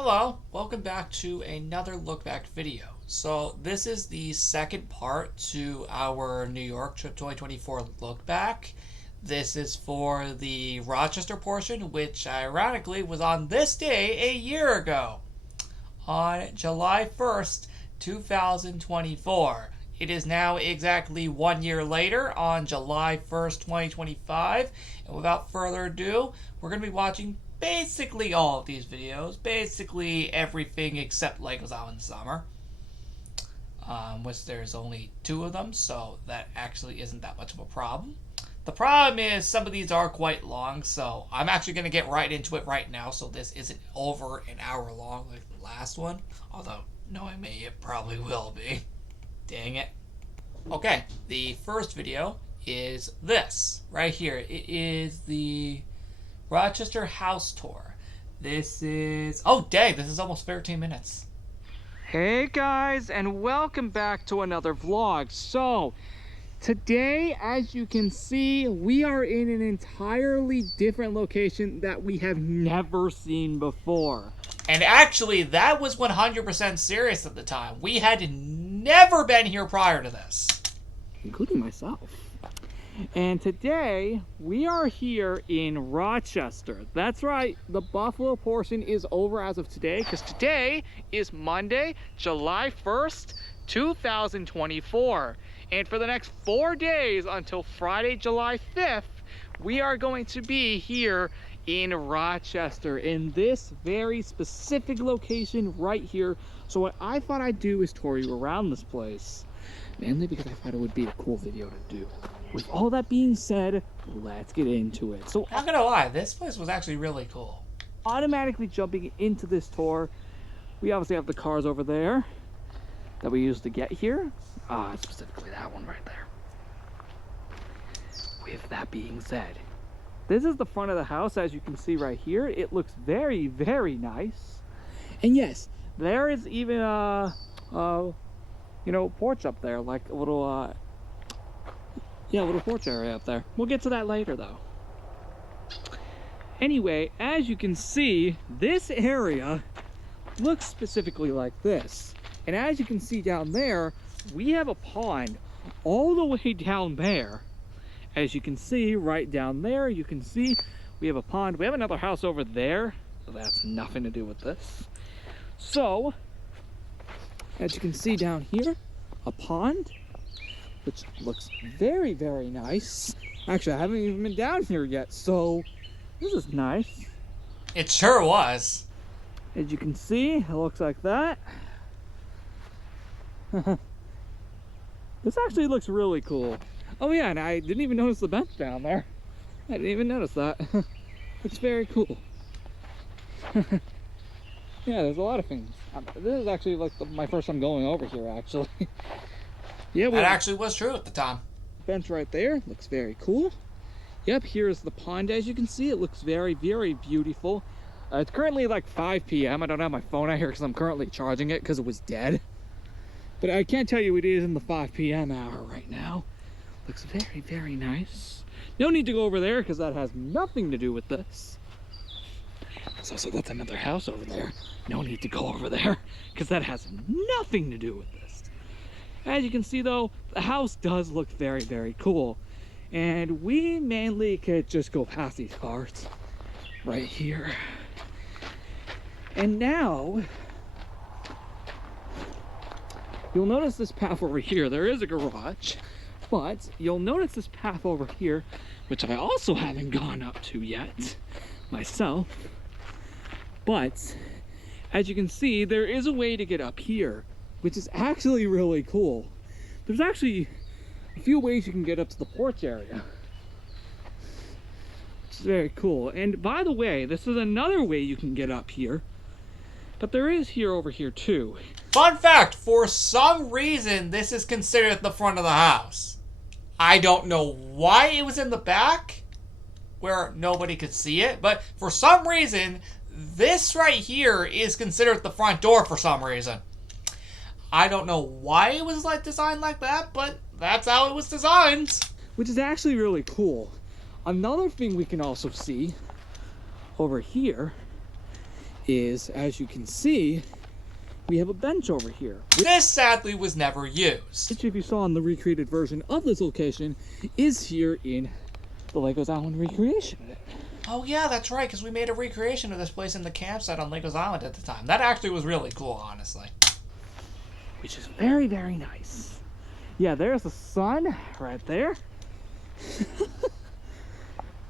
Hello, welcome back to another look back video. So this is the second part to our New York trip 2024 look back. This is for the Rochester portion, which ironically was on this day a year ago, on July 1st, 2024. It is now exactly 1 year later on July 1st, 2025. And without further ado, we're going to be watching basically all of these videos. Basically everything except Legos Out in Summer. Which there's only 2 of them, so that actually isn't that much of a problem. The problem is some of these are quite long, so I'm actually going to get right into it right now, so this isn't over an hour long like the last one. Although, knowing me, it probably will be. Dang it. Okay, the first video is this, right here. It is the Rochester house tour. This is... oh, dang, this is almost 13 minutes. Hey guys, and welcome back to another vlog. So, today, as you can see, we are in an entirely different location that we have never seen before. And actually, that was 100% serious at the time. We had never been here prior to this. Including myself. And today, we are here in Rochester. That's right, the Buffalo portion is over as of today, because today is Monday, July 1st, 2024. And for the next 4 days until Friday, July 5th, we are going to be here in Rochester, in this very specific location right here. So what I thought I'd do is tour you around this place, mainly because I thought it would be a cool video to do. With all that being said, let's get into it. So, not gonna lie, this place was actually really cool. Automatically jumping into this tour, we obviously have the cars over there that we used to get here. Specifically that one right there. With that being said, this is the front of the house. As you can see right here, it looks very, very nice. And yes, there is even a porch up there, like a little little porch area up there. We'll get to that later though. Anyway, as you can see, this area looks specifically like this. And as you can see down there, we have a pond all the way down there. As you can see right down there, you can see we have a pond. We have another house over there, so that's nothing to do with this. So, as you can see down here, a pond, which looks very, very nice. Actually, I haven't even been down here yet, so this is nice. It sure was. As you can see, it looks like that. This actually looks really cool. Oh yeah, and I didn't even notice the bench down there. I didn't even notice that. It's very cool. Yeah, there's a lot of things. This is actually like my first time going over here, actually. Yeah, that actually was true at the time. Bench right there looks very cool. Yep, here's the pond. As you can see, it looks very, very beautiful. It's currently like 5 p.m. I don't have my phone out here because I'm currently charging it because it was dead. But I can't tell you it is in the 5 p.m. hour right now. Looks very, very nice. No need to go over there because that has nothing to do with this. So that's another house over there. No need to go over there because that has nothing to do with this. As you can see though, the house does look very, very cool. And we mainly could just go past these cars right here. And now, you'll notice this path over here. There is a garage, but you'll notice this path over here, which I also haven't gone up to yet myself. But as you can see, there is a way to get up here, which is actually really cool. There's actually a few ways you can get up to the porch area, which is very cool. And by the way, this is another way you can get up here, but there is over here too. Fun fact, for some reason, this is considered the front of the house. I don't know why it was in the back, where nobody could see it, but for some reason, this right here is considered the front door for some reason. I don't know why it was designed like that, but that's how it was designed. Which is actually really cool. Another thing we can also see over here is, as you can see, we have a bench over here. This sadly was never used. Which, if you saw in the recreated version of this location, is here in the Legos Island recreation of it. Oh yeah, that's right, because we made a recreation of this place in the campsite on Legos Island at the time. That actually was really cool, honestly. Which is very, very nice. Yeah, there's the sun right there.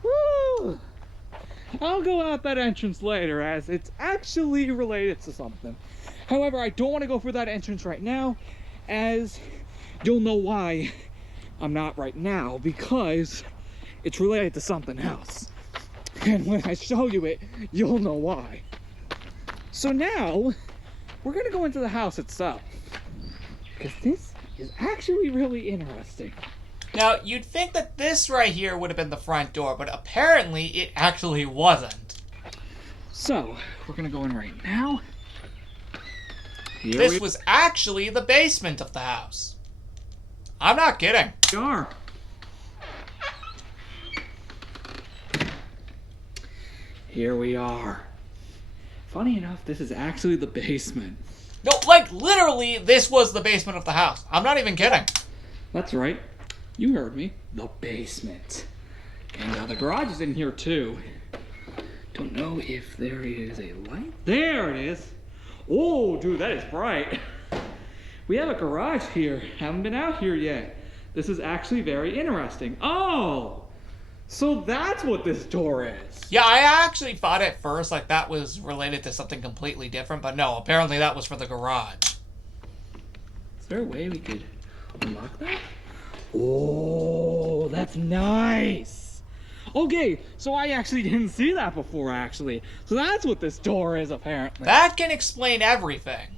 Woo! I'll go out that entrance later, as it's actually related to something. However, I don't want to go for that entrance right now, as you'll know why I'm not right now, because it's related to something else. And when I show you it, you'll know why. So now, we're gonna go into the house itself, because this is actually really interesting. Now, you'd think that this right here would have been the front door, but apparently it actually wasn't. So, we're gonna go in right now. This was actually the basement of the house. I'm not kidding. We are. Here we are. Funny enough, this is actually the basement. No, like, literally, this was the basement of the house. I'm not even kidding. That's right. You heard me. The basement. And the garage is in here, too. Don't know if there is a light. There it is. Oh, dude, that is bright. We have a garage here. Haven't been out here yet. This is actually very interesting. Oh, so that's what this door is. Yeah, I actually thought at first like that was related to something completely different, but no, apparently that was for the garage. Is there a way we could unlock that? Oh, that's nice. Okay, so I actually didn't see that before, actually. So that's what this door is, apparently. That can explain everything.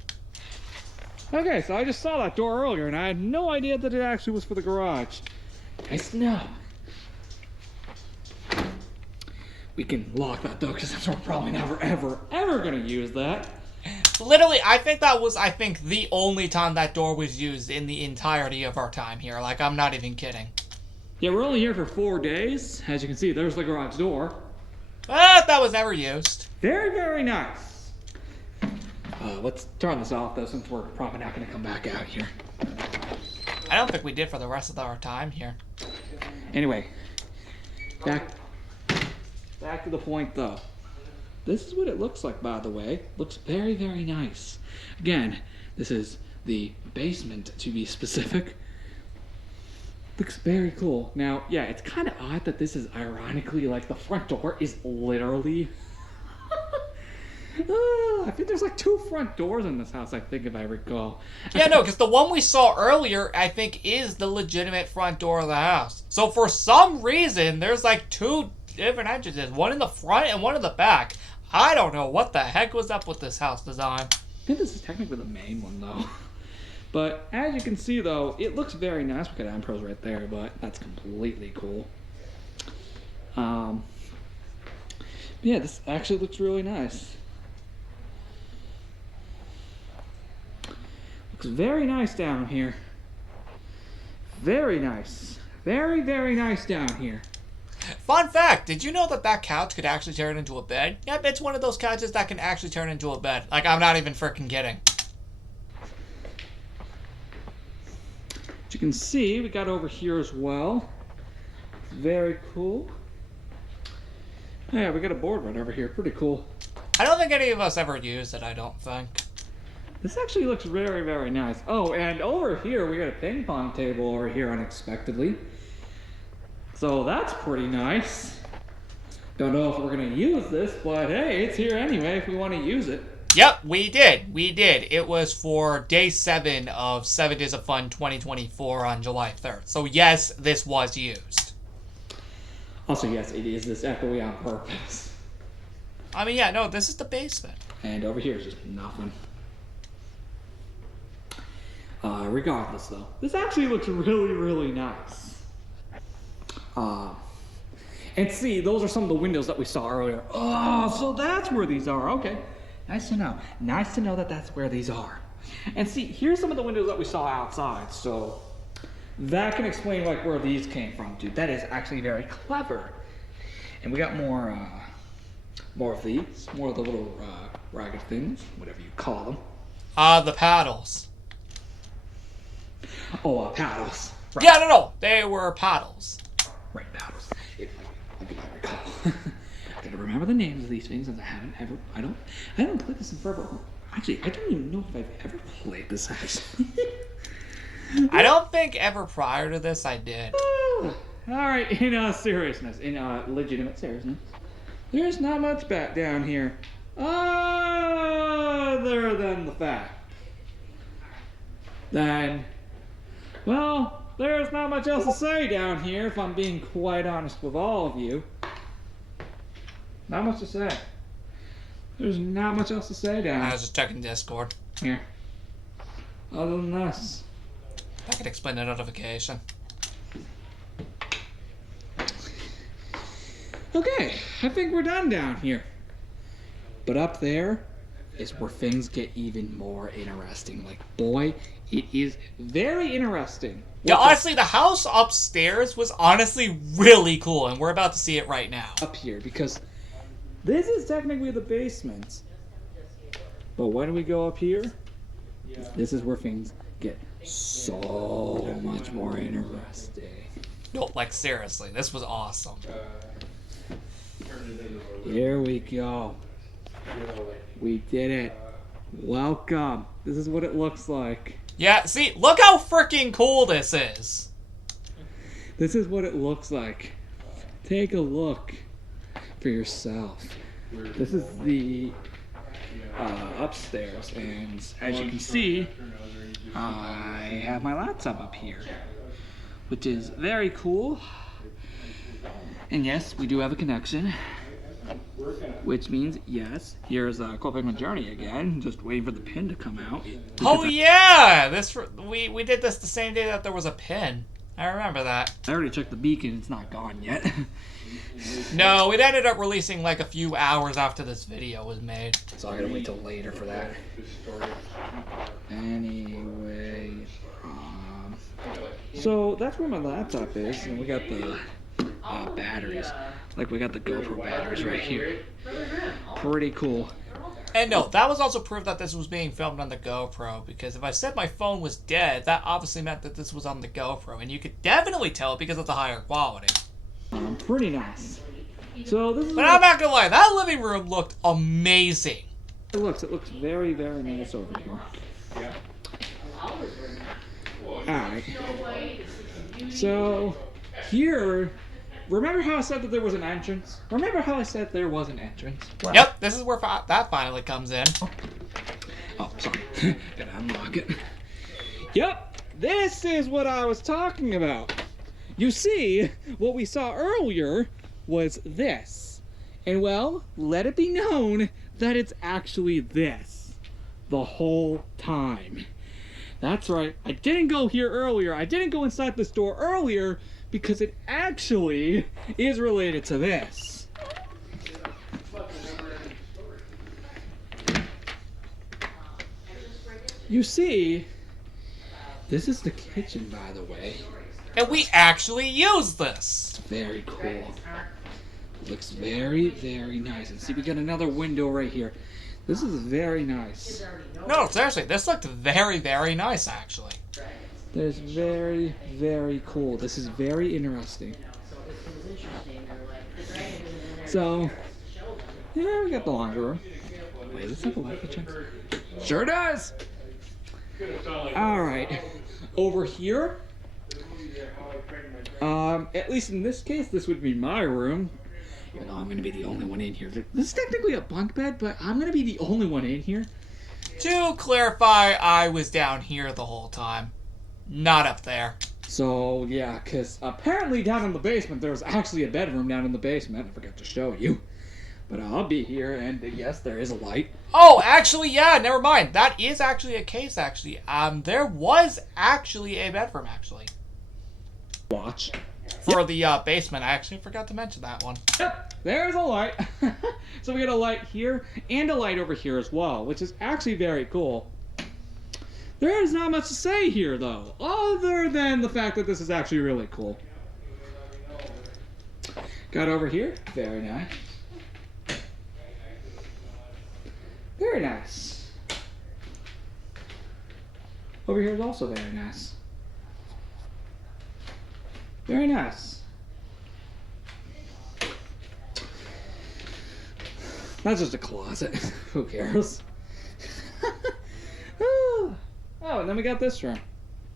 Okay, so I just saw that door earlier, and I had no idea that it actually was for the garage. Nice to know. We can lock that door, because we're probably never, ever going to use that. Literally, I think that was, the only time that door was used in the entirety of our time here. Like, I'm not even kidding. Yeah, we're only here for 4 days. As you can see, there's the garage door. But that was never used. Very, very nice. Let's turn this off, though, since we're probably not going to come back out here. I don't think we did for the rest of our time here. Anyway, back to the point, though. This is what it looks like, by the way. Looks very, very nice. Again, this is the basement, to be specific. Looks very cool. Now, yeah, it's kind of odd that this is ironically, like, the front door is literally... I think there's like 2 front doors in this house, I think, if I recall. Yeah, no, because the one we saw earlier, I think, is the legitimate front door of the house. So for some reason, there's like 2 different entrances. One in the front and one in the back. I don't know what the heck was up with this house design. I think this is technically the main one, though. But as you can see, though, it looks very nice. We got Ampros right there, but that's completely cool. Yeah, this actually looks really nice. Looks very nice down here. Very nice. Very, very nice down here. Fun fact, did you know that that couch could actually turn into a bed? Yep, it's one of those couches that can actually turn into a bed. Like, I'm not even freaking kidding. As you can see, we got over here as well. Very cool. Yeah, we got a board right over here. Pretty cool. I don't think any of us ever used it, I don't think. This actually looks very, very nice. Oh, and over here, we got a ping pong table over here unexpectedly. So that's pretty nice. Don't know if we're going to use this, but hey, it's here anyway if we want to use it. Yep, we did. We did. It was for day 7 of 7 Days of Fun 2024 on July 3rd. So yes, this was used. Also, yes, it is this echoey on purpose. I mean, yeah, no, this is the basement. And over here is just nothing. Regardless, though, this actually looks really, really nice. And see, those are some of the windows that we saw earlier. Oh, so that's where these are. Okay, nice to know. Nice to know that that's where these are. And see, here's some of the windows that we saw outside. So that can explain like where these came from, dude. That is actually very clever. And we got more of these, more of the little ragged things, whatever you call them. The paddles. Oh, paddles. Right. Yeah, no, they were paddles. Right, paddles. If I recall. I gotta remember the names of these things, and I haven't played this in forever. Actually, I don't even know if I've ever played this, actually. I don't think ever prior to this I did. Alright, in seriousness, in legitimate seriousness, there's not much back down here. Other than the fact that, well, there's not much else to say down here, if I'm being quite honest with all of you. Not much to say. There's not much else to say down I was just checking Discord. here. Other than this. I could explain the notification. Okay, I think we're done down here. But up there is where things get even more interesting. Like, boy, it is very interesting. Yeah, honestly, the house upstairs was honestly really cool, and we're about to see it right now. Up here, because this is technically the basement. But when we go up here, this is where things get so much more interesting. No, like seriously, this was awesome. Here we go. We did it. Welcome. This is what it looks like. Yeah, see, look how freaking cool this is. This is what it looks like. Take a look for yourself. This is the upstairs, and as you can see, I have my laptop up here, which is very cool. And yes, we do have a connection, which means yes, here's Cold Pigment Journey again, just waiting for the pin to come out. Oh yeah, we did this the same day that there was a pin. I remember that. I already checked the beacon, it's not gone yet. No, it ended up releasing like a few hours after this video was made. So I gotta wait till later for that. Anyway, so that's where my laptop is, and we got the batteries. Like, we got the GoPro batteries right here. Pretty cool. And no, that was also proof that this was being filmed on the GoPro, because if I said my phone was dead, that obviously meant that this was on the GoPro, and you could definitely tell because of the higher quality. Pretty nice. So this is. But I'm not gonna lie, that living room looked amazing. It looks very, very nice over here. Alright. So here, remember how I said that there was an entrance? Remember how I said there was an entrance? Well, Yep, this is where that finally comes in. oh, sorry. Gotta unlock it. Yep, this is what I was talking about. You see, what we saw earlier was this. And well, let it be known that it's actually this. The whole time. That's right, I didn't go here earlier. I didn't go inside this door earlier because it actually is related to this. You see, this is the kitchen, by the way. And we actually used this. It's very cool. Looks very, very nice. And see, we got another window right here. This is very nice. No, seriously, this looked very, very nice, actually. That is very, very cool. This is very interesting. So, yeah, we got the laundry room. Wait, does this have a light kitchen? Sure does! Alright. Over here, at least in this case, this would be my room. Even though I'm going to be the only one in here. This is technically a bunk bed, but I'm going to be the only one in here. To clarify, I was down here the whole time. Not up there. So, yeah, because apparently down in the basement, there was actually a bedroom down in the basement. I forgot to show you. But I'll be here, and yes, there is a light. Oh, actually, yeah, never mind. That is actually a case, actually. There was actually a bedroom, actually. Watch. For the basement. I actually forgot to mention that one. Yep, there's a light. So we got a light here and a light over here as well, which is actually very cool. There is not much to say here, though, other than the fact that this is actually really cool. Got over here. Very nice. Very nice. Over here is also very nice. Very nice. That's just a closet. Who cares? Oh, and then we got this room.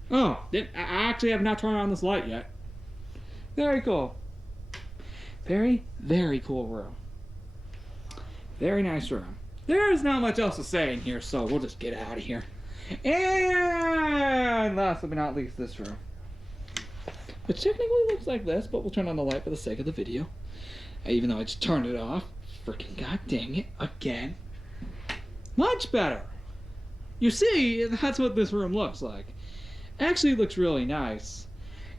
Oh, I actually have not turned on this light yet. Very cool. Very, very cool room. Very nice room. There's not much else to say in here, so we'll just get out of here. And last but not least, this room. Which technically looks like this, but we'll turn on the light for the sake of the video. Even though I just turned it off. Freaking god dang it, again. Much better. You see, that's what this room looks like. Actually looks really nice.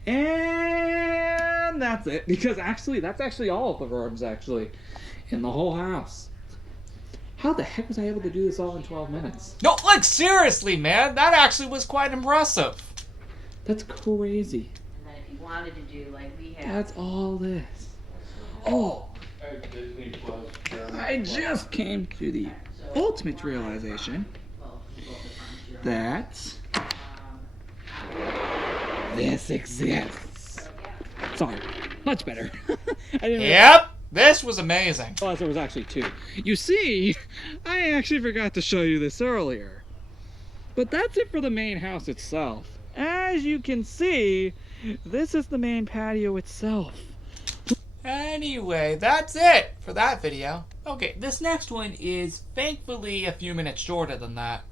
And that's it. Because actually, that's actually all of the rooms, actually. In the whole house. How the heck was I able to do this all in 12 minutes? No, like seriously, man. That actually was quite impressive. That's crazy. And then if you wanted to do like we have. That's all this. Oh. I just came to the ultimate realization that this exists. Sorry, much better. I didn't Yep, this was amazing. realize there was actually two. You see, I actually forgot to show you this earlier. But that's it for the main house itself. As you can see, this is the main patio itself. Anyway, that's it for that video. Okay, this next one is thankfully a few minutes shorter than that.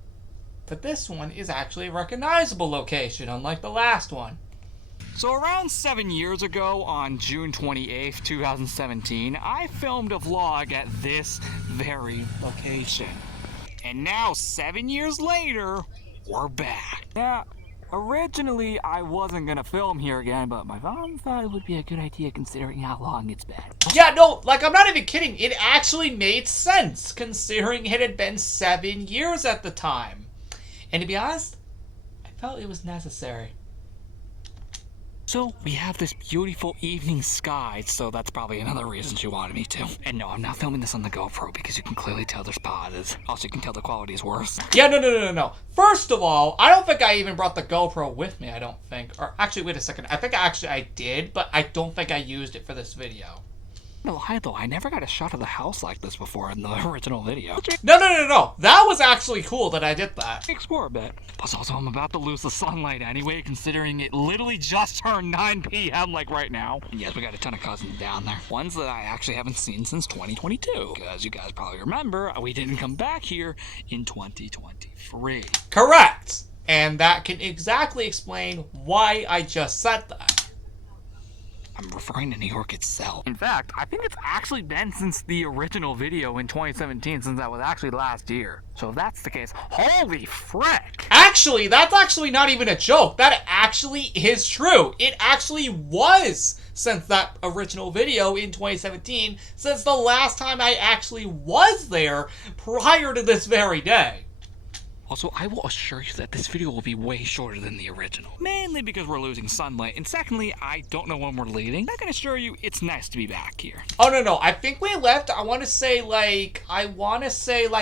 But this one is actually a recognizable location, unlike the last one. So around 7 years ago, on June 28th, 2017, I filmed a vlog at this very location. And now, 7 years later, we're back. Yeah, originally I wasn't gonna film here again, but my mom thought it would be a good idea considering how long it's been. Yeah, no, like I'm not even kidding. It actually made sense considering it had been 7 years at the time. And to be honest, I felt it was necessary. So we have this beautiful evening sky, so that's probably another reason she wanted me to. And no, I'm not filming this on the GoPro because you can clearly tell there's pauses. Also, you can tell the quality is worse. Yeah, no. First of all, I don't think I even brought the GoPro with me, I don't think. Or actually, wait a second. I think I did, but I don't think I used it for this video. No lie though, I never got a shot of the house like this before in the original video. No. That was actually cool that I did that. Explore a bit. Plus also I'm about to lose the sunlight anyway, considering it literally just turned 9 p.m. like right now. And yes, we got a ton of cousins down there. Ones that I actually haven't seen since 2022. Because you guys probably remember, we didn't come back here in 2023. Correct! And that can exactly explain why I just said that. I'm referring to New York itself. In fact, I think it's actually been since the original video in 2017, since that was actually last year. So if that's the case, holy frick! Actually, that's actually not even a joke. That actually is true. It actually was since that original video in 2017, since the last time I actually was there prior to this very day. Also, I will assure you that this video will be way shorter than the original. Mainly because we're losing sunlight, and secondly, I don't know when we're leaving. I can assure you it's nice to be back here. Oh, no. I think we left, I want to say like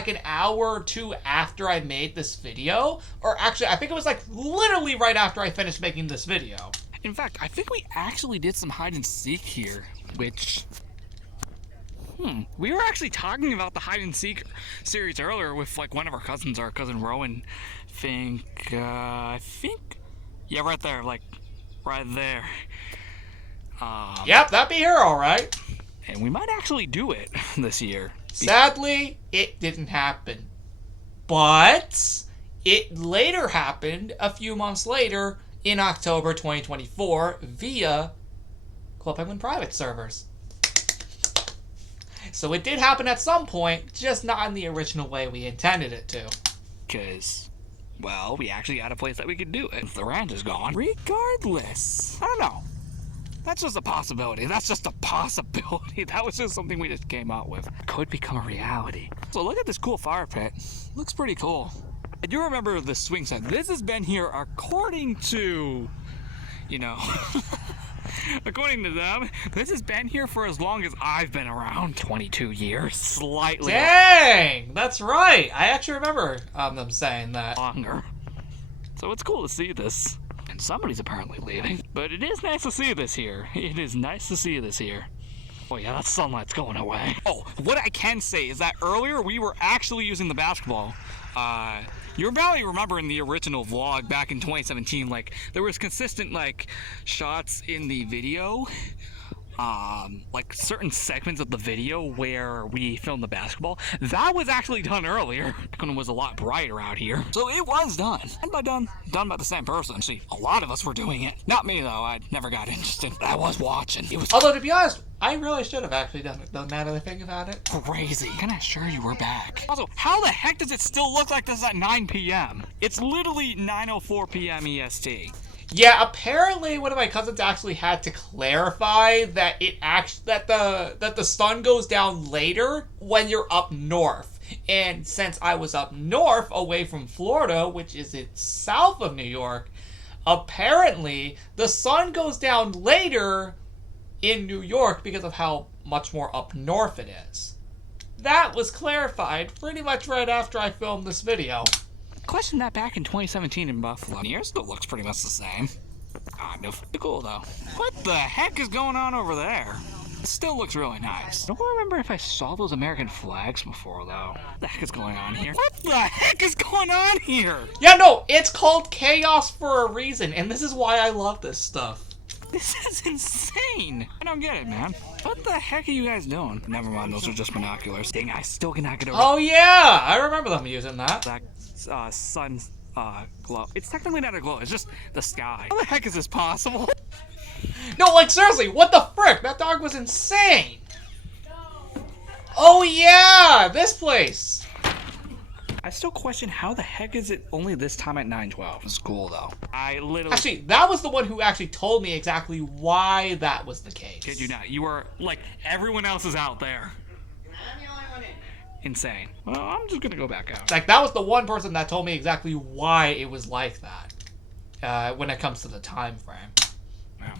an hour or two after I made this video. Or actually, I think it was like literally right after I finished making this video. In fact, I think we actually did some hide and seek here, which... We were actually talking about the hide and seek series earlier with like one of our cousins, our cousin Rowan. I think, yeah, right there, like right there. Yep, that'd be her, all right. And we might actually do it this year. Sadly, it didn't happen, but it later happened a few months later in October 2024 via Club Penguin private servers. So it did happen at some point, just not in the original way we intended it to. Because, well, we actually had a place that we could do it. The ranch is gone. Regardless, I don't know. That's just a possibility. That was just something we just came out with. It could become a reality. So look at this cool fire pit. Looks pretty cool. I do remember the swing set. This has been here according to, According to them, this has been here for as long as I've been around. 22 years. Slightly Dang! That's right. I actually remember them saying that. longer. So it's cool to see this. And somebody's apparently leaving. But it is nice to see this here. It is nice to see this here. Oh yeah, that sunlight's going away. Oh, what I can say is that earlier we were actually using the basketball. You probably remember in the original vlog back in 2017, like, there was consistent, like, shots in the video, like, certain segments of the video where we filmed the basketball. That was actually done earlier, when it was a lot brighter out here. So it was done. And by done by the same person. See, a lot of us were doing it. Not me, though. I never got interested. I was watching. It was Although, to be honest, I really should have actually done it, now that I think about it. crazy. Can I assure you we're back? Also, how the heck does it still look like this at 9 p.m.? It's literally 9:04 p.m. EST. Yeah, apparently one of my cousins actually had to clarify that that the sun goes down later when you're up north. And since I was up north away from Florida, which is south of New York, apparently the sun goes down later in New York because of how much more up north it is. That was clarified pretty much right after I filmed this video. Questioned that back in 2017 in Buffalo. Here still looks pretty much the same. Kind of. Cool though. What the heck is going on over there? It still looks really nice. I don't remember if I saw those American flags before though. What the heck is going on here? What the heck is going on here? Yeah, no, it's called chaos for a reason, and this is why I love this stuff. This is insane! I don't get it, man. What the heck are you guys doing? Never mind, those are just binoculars. Dang, I still cannot get over Oh yeah, I remember them using that. that sun glow. It's technically not a glow, it's just the sky. How the heck is this possible? No, like seriously, what the frick? That dog was insane. Oh yeah, this place. I still question how the heck is it only this time at 9:12. It's cool though. I literally Actually, that was the one who actually told me exactly why that was the case. kid you not. You were like everyone else is out there. I'm the only one in. Insane. Well, I'm just gonna go back out. Like, that was the one person that told me exactly why it was like that. When it comes to the time frame. Yeah.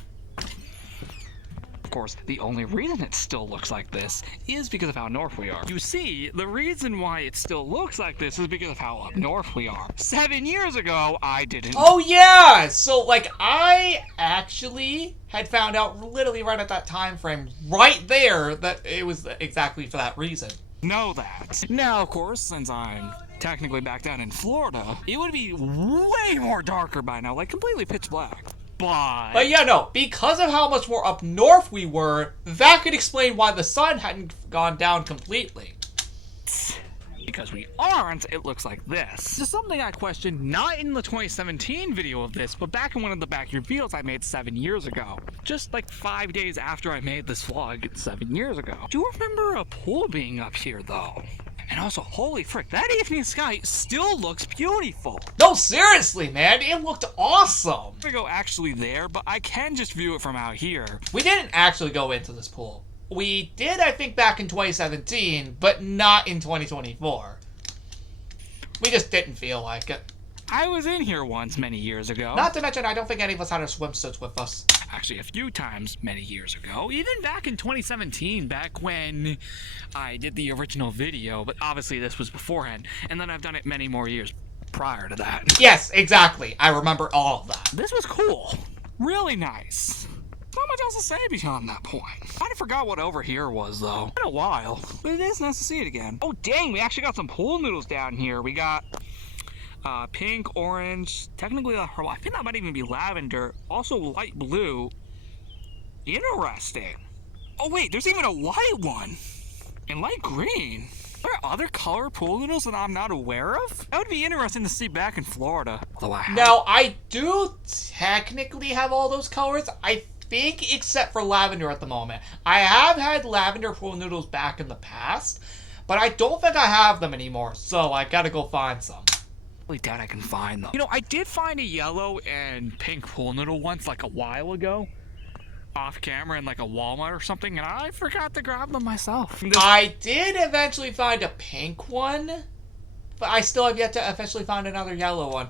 Of course, the only reason it still looks like this is because of how north we are. You see, the reason why it still looks like this is because of how up north we are. 7 years ago, I didn't. Oh yeah! So, like, I actually had found out literally right at that time frame, right there, that it was exactly for that reason. Know that. Now, of course, since I'm technically back down in Florida, it would be way more darker by now, like completely pitch black. But yeah, no, because of how much more up north we were, that could explain why the sun hadn't gone down completely. Because we aren't, it looks like this. This is something I questioned not in the 2017 video of this, but back in one of the back reveals I made 7 years ago. Just like 5 days after I made this vlog 7 years ago. Do you remember a pool being up here though? And also, holy frick, that evening sky still looks beautiful. No, seriously, man, it looked awesome. I'm gonna go actually there, but I can just view it from out here. We didn't actually go into this pool. We did, I think, back in 2017, but not in 2024. We just didn't feel like it. I was in here once many years ago. Not to mention, I don't think any of us had our swimsuits with us. Actually, a few times many years ago. Even back in 2017, back when I did the original video, but obviously this was beforehand. And then I've done it many more years prior to that. Yes, exactly. I remember all of that. This was cool. Really nice. Not much else to say beyond that point. I forgot what over here was, though. Been a while, but it is nice to see it again. Oh, dang, we actually got some pool noodles down here. We got pink, orange, technically, I think that might even be lavender. Also light blue. Interesting. Oh, wait, there's even a white one. And light green. Are there other color pool noodles that I'm not aware of? That would be interesting to see back in Florida. Now, I do technically have all those colors. I think except for lavender at the moment. I have had lavender pool noodles back in the past, but I don't think I have them anymore, so I gotta go find some. I doubt I can find them. You know, I did find a yellow and pink pool noodle once, like a while ago, off camera in like a Walmart or something, and I forgot to grab them myself. I did eventually find a pink one, but I still have yet to officially find another yellow one.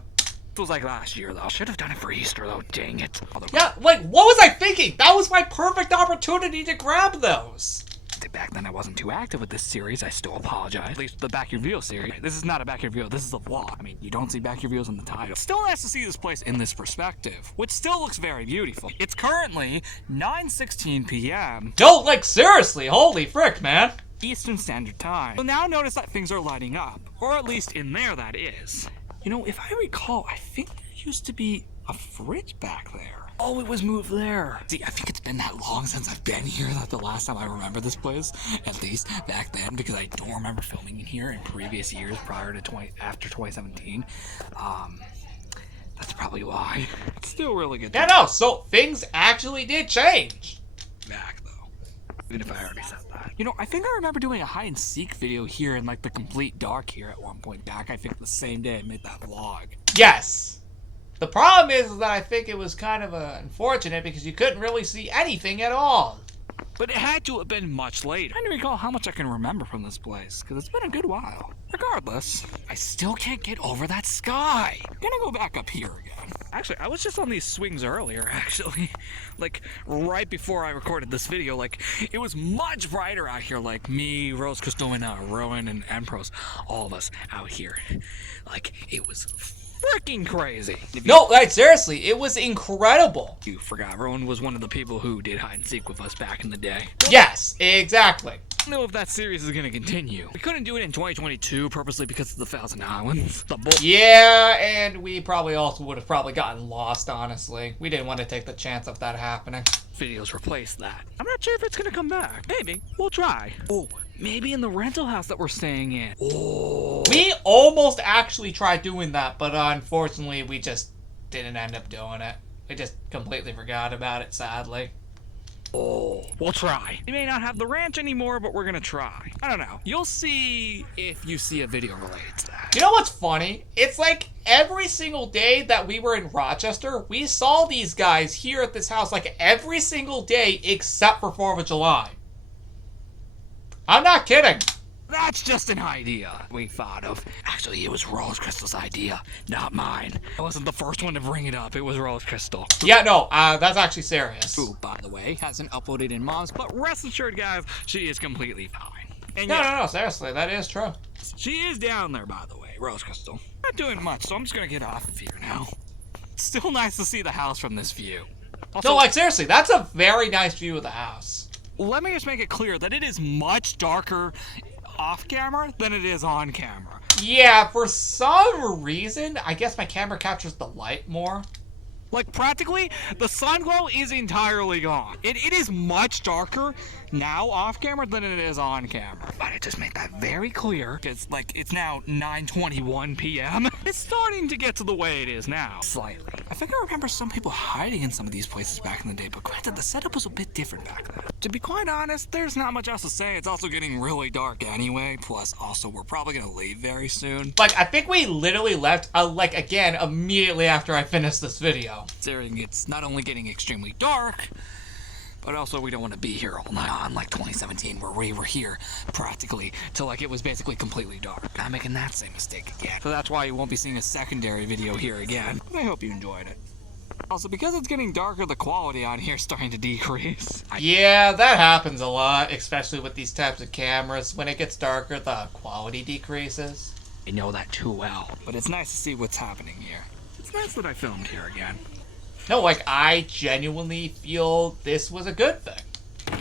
It was like last year, though. Should have done it for Easter, though. Dang it. Yeah, like, what was I thinking? That was my perfect opportunity to grab those. Back then I wasn't too active with this series. I still apologize. At least the back reveal series. This is not a back reveal. This is a vlog. I mean, you don't see back reveals in the title. Still nice to see this place in this perspective, which still looks very beautiful. It's currently 9:16 p.m. Don't, like, seriously, holy frick, man. Eastern Standard Time. So now notice that things are lighting up, or at least in there that is. You know, if I recall, I think there used to be a fridge back there. Oh, it was moved there. See, I think it's been that long since I've been here that the last time I remember this place, at least back then, because I don't remember filming in here in previous years prior to after 2017. That's probably why. It's still really good. Yeah, no, so things actually did change. Back though. Even if I already said that. You know, I think I remember doing a hide and seek video here in like the complete dark here at one point back. I think the same day I made that vlog. Yes. The problem is that I think it was kind of unfortunate because you couldn't really see anything at all. But it had to have been much later. I don't recall how much I can remember from this place, because it's been a good while. Regardless, I still can't get over that sky. I'm gonna go back up here again. Actually, I was just on these swings earlier, actually. Like, right before I recorded this video, like, it was much brighter out here, like me, Rose Crystal, and Rowan, and Empros, all of us out here. Like, it was freaking crazy. No, like, seriously, it was incredible. You forgot, Rowan was one of the people who did hide and seek with us back in the day. Yes, exactly. I don't know if that series is going to continue. We couldn't do it in 2022 purposely because of the Thousand Islands. Yeah, and we probably also would have probably gotten lost, honestly. We didn't want to take the chance of that happening. Videos replace that. I'm not sure if it's going to come back. Maybe. We'll try. Oh, maybe in the rental house that we're staying in. Oh. We almost actually tried doing that, but unfortunately we just didn't end up doing it. We just completely forgot about it, sadly. Oh, we'll try. We may not have the ranch anymore, but we're gonna try. I don't know. You'll see if you see a video related to that. You know what's funny? It's like every single day that we were in Rochester, we saw these guys here at this house like every single day except for 4th of July. I'm not kidding. That's just an idea we thought of. Actually, it was Rose Crystal's idea, not mine. I wasn't the first one to bring it up. It was Rose Crystal. Yeah, no, that's actually serious. Who, by the way, hasn't uploaded in months, but rest assured, guys, she is completely fine. And No, seriously, that is true. She is down there, by the way, Rose Crystal. Not doing much, so I'm just gonna get off of here now. It's still nice to see the house from this view. Also, No, like, seriously, that's a very nice view of the house. let me just make it clear that it is much darker off camera than it is on camera. Yeah, for some reason, I guess my camera captures the light more. Like, practically, the sun glow is entirely gone. It is much darker now off camera than it is on camera. But I just make that very clear, because, like, it's now 9:21 p.m. It's starting to get to the way it is now. Slightly. I think I remember some people hiding in some of these places back in the day, but granted, the setup was a bit different back then. To be quite honest, there's not much else to say. It's also getting really dark anyway. Plus, also, we're probably going to leave very soon. Like, I think we literally left, like, again, immediately after I finished this video. Considering it's not only getting extremely dark, but also we don't want to be here all night on like 2017 where we were here practically till like it was basically completely dark. Not making that same mistake again. So that's why you won't be seeing a secondary video here again. But I hope you enjoyed it. Also, because it's getting darker, the quality on here is starting to decrease. Yeah, that happens a lot, especially with these types of cameras. When it gets darker, the quality decreases. I know that too well, but it's nice to see what's happening here. It's nice that I filmed here again. No, like, I genuinely feel this was a good thing.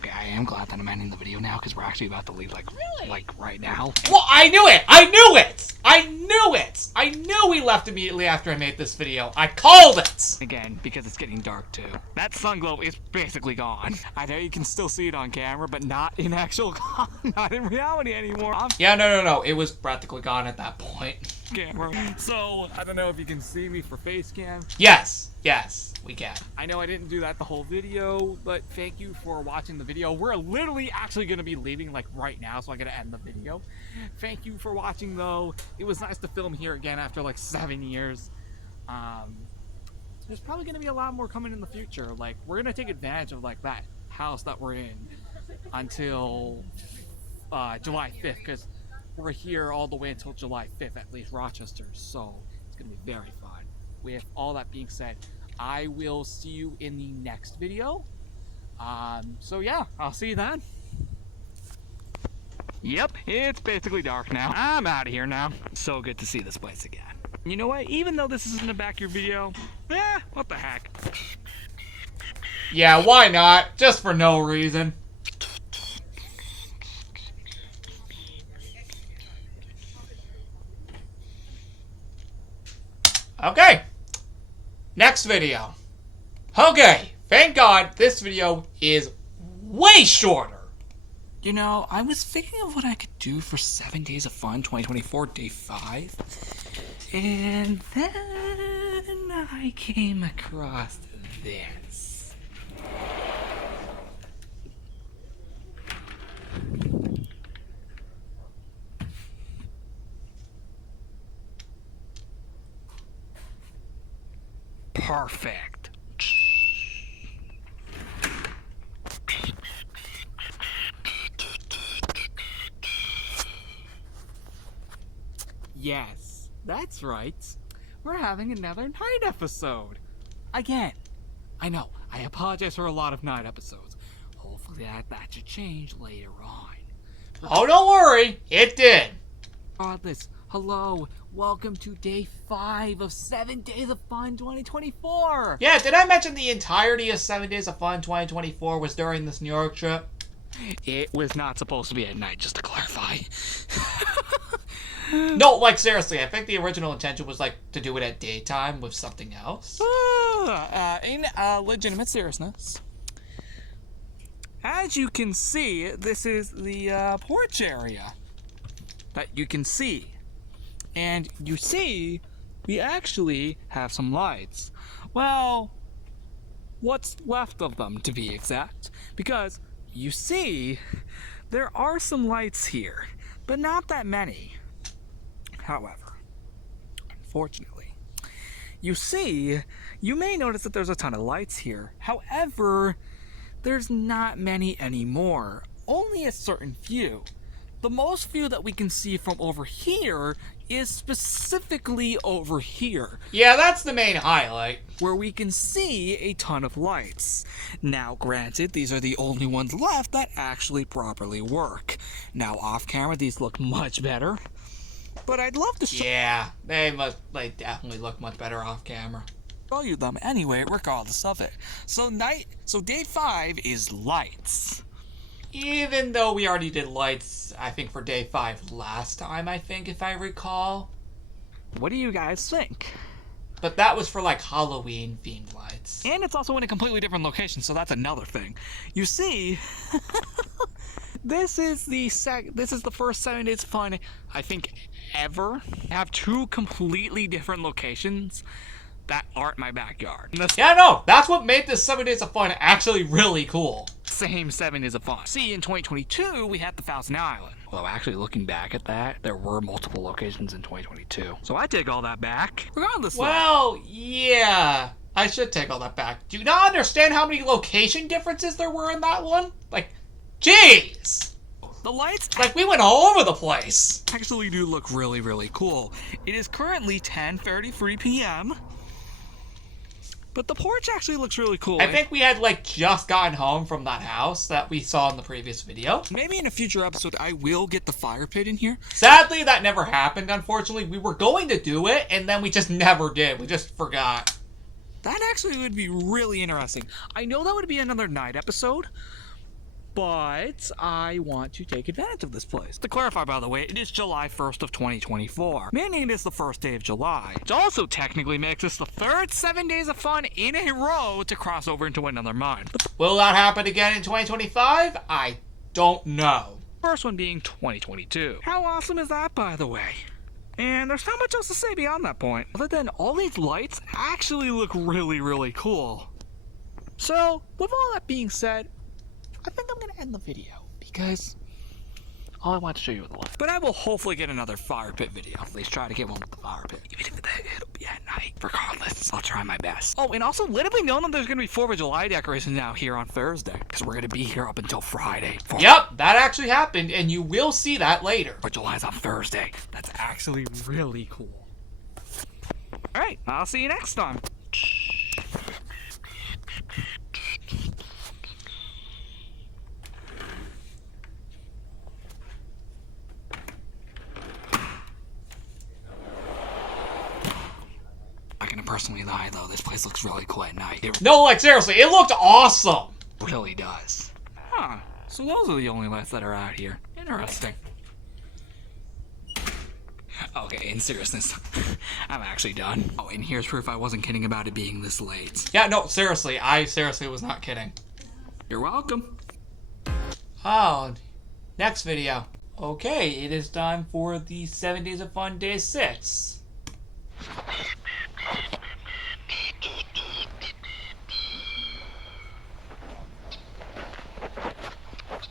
Okay, I am glad that I'm ending the video now because we're actually about to leave, like, like right now. Well, I knew it! I knew it! I knew it! I knew we left immediately after I made this video. I called it! Again, because it's getting dark too. That sun glow is basically gone. I know you can still see it on camera, but not in actual, not in reality anymore. Yeah, no. It was practically gone at that point. Camera. So, I don't know if you can see me for face cam. Yes, we can. I know I didn't do that the whole video, but thank you for watching the video. We're literally actually going to be leaving like right now, so I gotta end the video. Thank you for watching though. It was nice to film here again after like 7 years. There's probably gonna be a lot more coming in the future. Like, we're gonna take advantage of like that house that we're in until July 5th, because we're here all the way until July 5th, at least Rochester. So it's going to be very fun. With all that being said, I will see you in the next video. So yeah, I'll see you then. Yep, it's basically dark now. I'm out of here now. So good to see this place again. You know what? Even though this isn't a backyard video, what the heck? Yeah, why not? Just for no reason. Okay. Next video. Okay, thank God this video is way shorter. You know, I was thinking of what I could do for 7 Days of Fun 2024 Day 5. And then I came across this. Perfect. Yes, that's right. We're having another night episode. Again. I know, I apologize for a lot of night episodes. Hopefully that should change later on. Oh, don't worry, it did. Regardless, hello, welcome to Day 5 of 7 Days of Fun 2024. Yeah, did I mention the entirety of 7 Days of Fun 2024 was during this New York trip? It was not supposed to be at night, just to clarify. No, like seriously, I think the original intention was like to do it at daytime with something else. In legitimate seriousness, as you can see, this is the porch area that you can see. And you see, we actually have some lights. Well, what's left of them to be exact. Because you see, there are some lights here, but not that many. However, unfortunately, you see, you may notice that there's a ton of lights here. However, there's not many anymore. Only a certain few. The most few that we can see from over here is specifically over here. Yeah, that's the main highlight. Where we can see a ton of lights. Now, granted, these are the only ones left that actually properly work. Now, off camera, these look much better. But I'd love to show... Yeah, they definitely look much better off camera. Show you them anyway, regardless of it. So Day 5 is lights. Even though we already did lights, I think, for Day 5 last time, I think, if I recall. What do you guys think? But that was for, like, Halloween-themed lights. And it's also in a completely different location, so that's another thing. You see, this is the first 7 Days of Fun, I think, ever. I have 2 completely different locations that aren't my backyard. Yeah, no, that's what made this 7 Days of Fun actually really cool. Same 7 Days of Fun. See, in 2022, we had the Thousand Island. Although, actually, looking back at that, there were multiple locations in 2022. So I take all that back. Regardless, well, yeah, I should take all that back. Do you not understand how many location differences there were in that one? Like, jeez! The lights, like, we went all over the place. Actually do look really, really cool. It is currently 10:33 p.m. But the porch actually looks really cool. I think we had, like, just gotten home from that house that we saw in the previous video. Maybe in a future episode, I will get the fire pit in here. Sadly, that never happened, unfortunately. We were going to do it, and then we just never did. We just forgot. That actually would be really interesting. I know that would be another night episode, but I want to take advantage of this place. To clarify, by the way, it is July 1st of 2024, meaning it is the first day of July, which also technically makes this the third 7 Days of Fun in a row to cross over into another month. Will that happen again in 2025? I don't know. First one being 2022. How awesome is that, by the way? And there's not much else to say beyond that point, other than all these lights actually look really, really cool. So, with all that being said, I think I'm going to end the video, because all I want to show you was the light. But I will hopefully get another fire pit video. At least try to get one with the fire pit. Even if it'll be at night. Regardless, I'll try my best. Oh, and also let it be known that there's going to be 4th of July decorations now here on Thursday, because we're going to be here up until Friday. Yep, that actually happened, and you will see that later. But July's on Thursday. That's actually really cool. Alright, I'll see you next time. Not gonna personally lie though, this place looks really cool at night. It No, like seriously, it looked awesome. really does. Huh, so those are the only lights that are out here. Interesting. Okay, in seriousness, I'm actually done. Oh, and here's proof I wasn't kidding about it being this late. Yeah, no, seriously, I seriously was not kidding. You're welcome. Oh, next video. Okay, it is time for the 7 Days of Fun Day 6.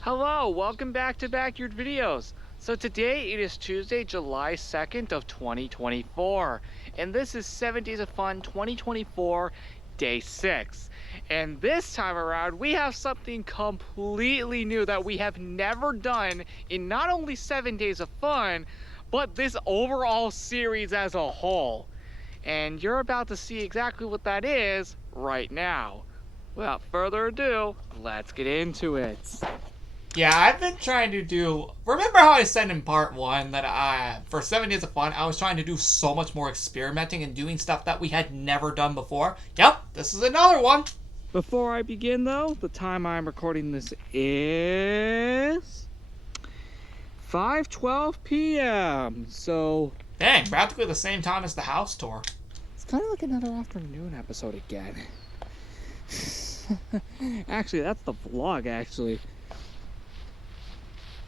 Hello, welcome back to Backyard Videos. So today it is Tuesday, July 2nd of 2024, and this is 7 Days of Fun 2024, Day 6. And this time around, we have something completely new that we have never done in not only 7 Days of Fun, but this overall series as a whole. And you're about to see exactly what that is right now. Without further ado, let's get into it. Yeah, I've been trying to do... Remember how I said in part 1 that for 7 Days of Fun, I was trying to do so much more experimenting and doing stuff that we had never done before? Yep, this is another one. Before I begin though, the time I'm recording this is 5:12 p.m. So Dang, practically the same time as the house tour. it's kind of like another afternoon episode again. Actually, that's the vlog actually.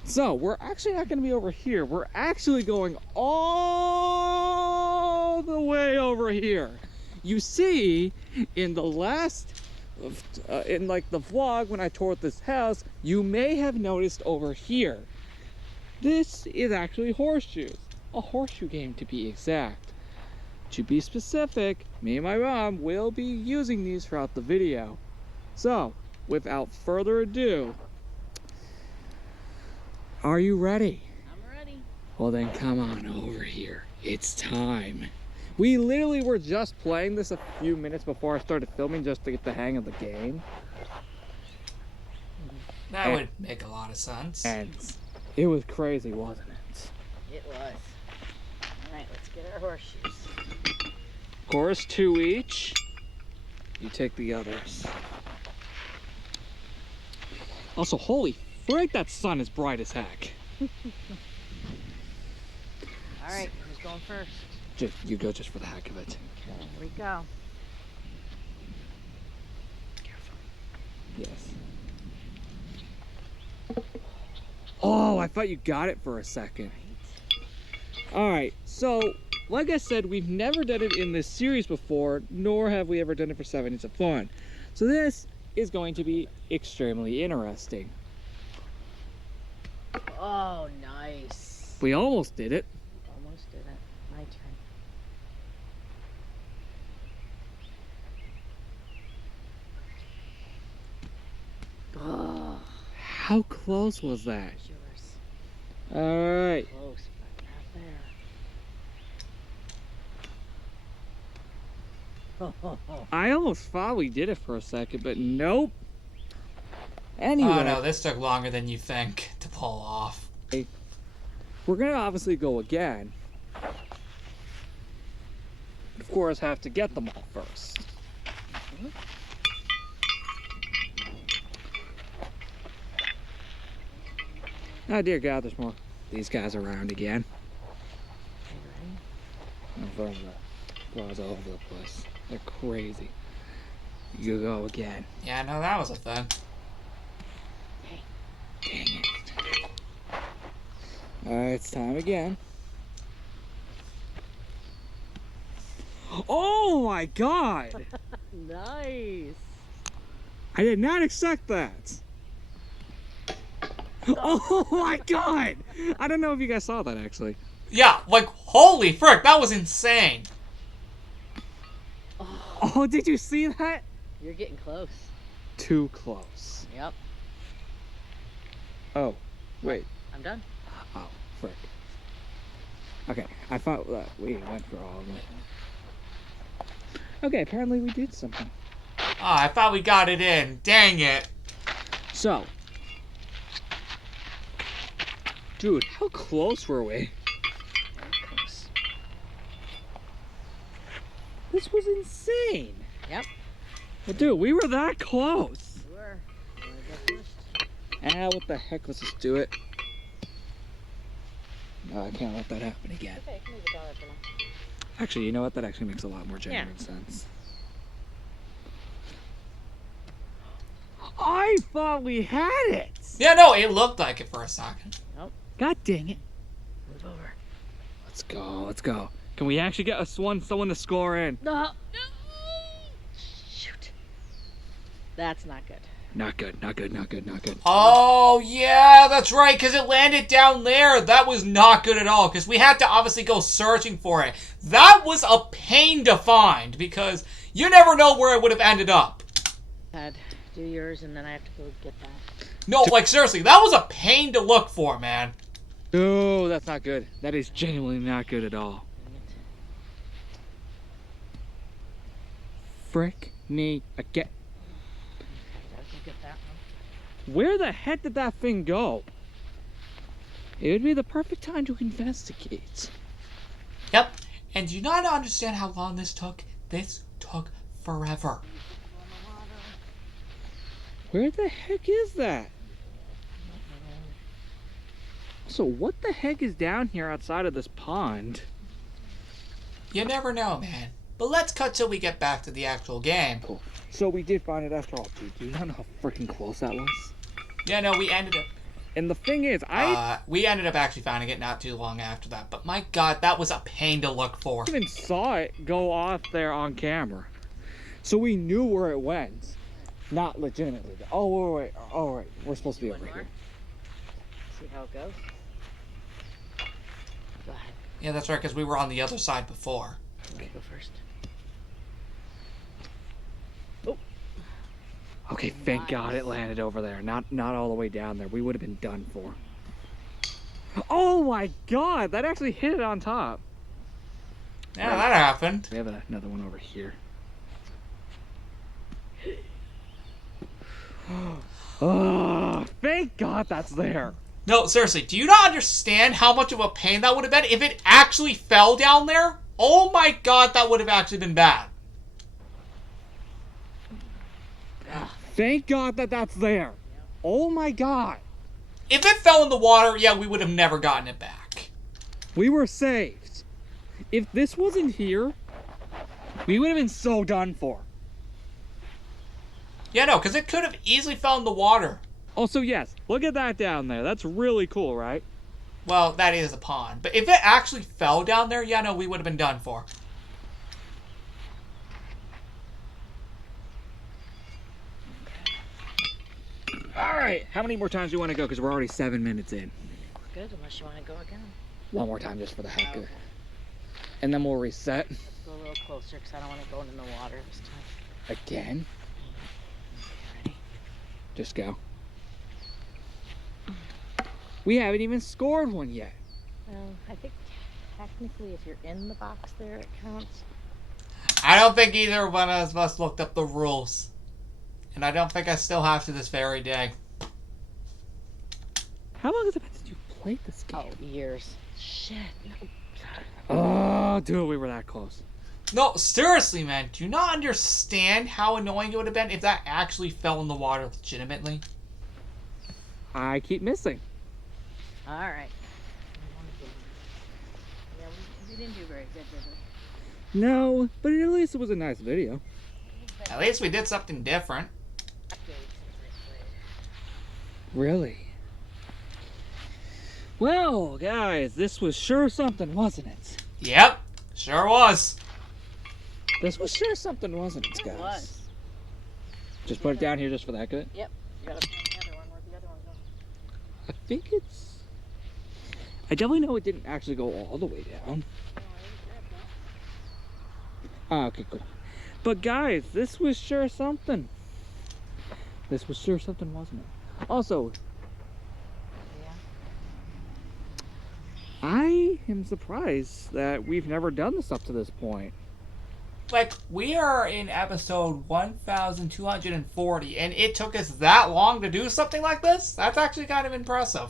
So we're actually not going to be over here. We're actually going all the way over here. You see, in the last, in like the vlog when I toured this house, you may have noticed over here. This is actually horseshoes. A horseshoe game to be exact. To be specific, me and my mom will be using these throughout the video. So, without further ado, are you ready? I'm ready. Well then come on over here. It's time. We literally were just playing this a few minutes before I started filming just to get the hang of the game. That would make a lot of sense. And it was crazy, wasn't it? It was. All right, let's get our horseshoes. Of course, 2 each. You take the others. Also, holy frick, that sun is bright as heck. All right, who's going first? You go just for the heck of it. Okay, here we go. Yes. Oh, I thought you got it for a second. Alright, so, like I said, we've never done it in this series before, nor have we ever done it for 7 Days of Fun. So this is going to be extremely interesting. Oh, nice. We almost did it. Almost did it. My turn. Oh, How close was that? it's yours. Alright. Close, but not there. I almost thought we did it for a second, but nope. Anyway. Oh no, this took longer than you think to pull off. We're gonna obviously go again. Of course, have to get them all first. Oh dear God, there's more. These guys around again. I'm throwing the flaws all over the place. They're crazy. You go again. Yeah, no, that was a thing. Dang it. Alright, it's time again. Oh my God! Nice. I did not expect that. Oh my God! I don't know if you guys saw that actually. Yeah, like, holy frick, that was insane. Oh, did you see that? You're getting close. Too close. Yep. Oh, wait. I'm done. Oh, frick. Okay, I thought that we went for all of it. Okay, apparently we did something. Oh, I thought we got it in. Dang it. So, dude, how close were we? Very close. This was insane. Yep. Well, dude, we were that close. You were. You wanna go first? Ah, what the heck? Let's just do it. No, I can't let that happen again. Okay, I can leave it down there for now. Actually, you know what? That actually makes a lot more genuine sense. I thought we had it. Yeah, no, it looked like it for a second. God dang it. Move over. Let's go. Let's go. Can we actually get someone to score in? No. Shoot. That's not good. Not good. Not good. Not good. Not good. Oh, yeah, that's right, because it landed down there. That was not good at all, because we had to obviously go searching for it. That was a pain to find, because you never know where it would have ended up. Dad, do yours and then I have to go get that. No, like, seriously, that was a pain to look for, man. No, that's not good. That is genuinely not good at all. Dang it. Frick me again. Gotta go get that one. Where the heck did that thing go? It would be the perfect time to investigate. Yep, and do you not understand how long this took? This took forever. Where the heck is that? So what the heck is down here outside of this pond? You never know, man. But let's cut till we get back to the actual game. Cool. So we did find it after all, dude. Do you not know how freaking close that was? Yeah, no, we ended up... And the thing is, we ended up actually finding it not too long after that. But my god, that was a pain to look for. even saw it go off there on camera. So we knew where it went. Not legitimately. Oh, wait. Oh, right. We're supposed to be over here. See how it goes? Go ahead. Yeah, that's right, because we were on the other side before. Okay, go first. Okay, thank God it landed over there. Not all the way down there. We would have been done for. Oh my God, that actually hit it on top. Yeah, that happened. We have another one over here. Oh, thank God that's there. No, seriously, do you not understand how much of a pain that would have been if it actually fell down there? Oh my god, that would have actually been bad. Thank God that that's there. Oh my God. If it fell in the water, yeah, we would have never gotten it back. We were saved. If this wasn't here, we would have been so done for. Yeah, no, because it could have easily fell in the water. Also, yes, look at that down there. That's really cool, right? Well, that is a pond. But if it actually fell down there, yeah, no, we would have been done for. All right, how many more times do you want to go? Because we're already 7 minutes in. Good, unless you want to go again. One more time just for the heck of it. And then we'll reset. Let's go a little closer because I don't want to go in the water this time. Again? Ready? Just go. We haven't even scored one yet. Well, I think technically if you're in the box there, it counts. I don't think either one of us looked up the rules. And I don't think I still have to this very day. How long has it been since you played this game? Oh, years. Shit. Oh, dude, we were that close. No, seriously, man. Do you not understand how annoying it would have been if that actually fell in the water legitimately? I keep missing. All right. Yeah, we didn't do very good, did we? No, but at least it was a nice video. At least we did something different. Really? Well, guys, this was sure something, wasn't it? Yep, sure was. This was sure something, wasn't it, guys? It was. Just put it down here just for that good? Yep. You gotta find the other one. Where'd the other one go? I think it's... I definitely know it didn't actually go all the way down. Ah, okay, cool. But guys, this was sure something. This was sure something, wasn't it? Also, Yeah. I am surprised that we've never done this up to this point. Like, we are in episode 1240, and it took us that long to do something like this? That's actually kind of impressive.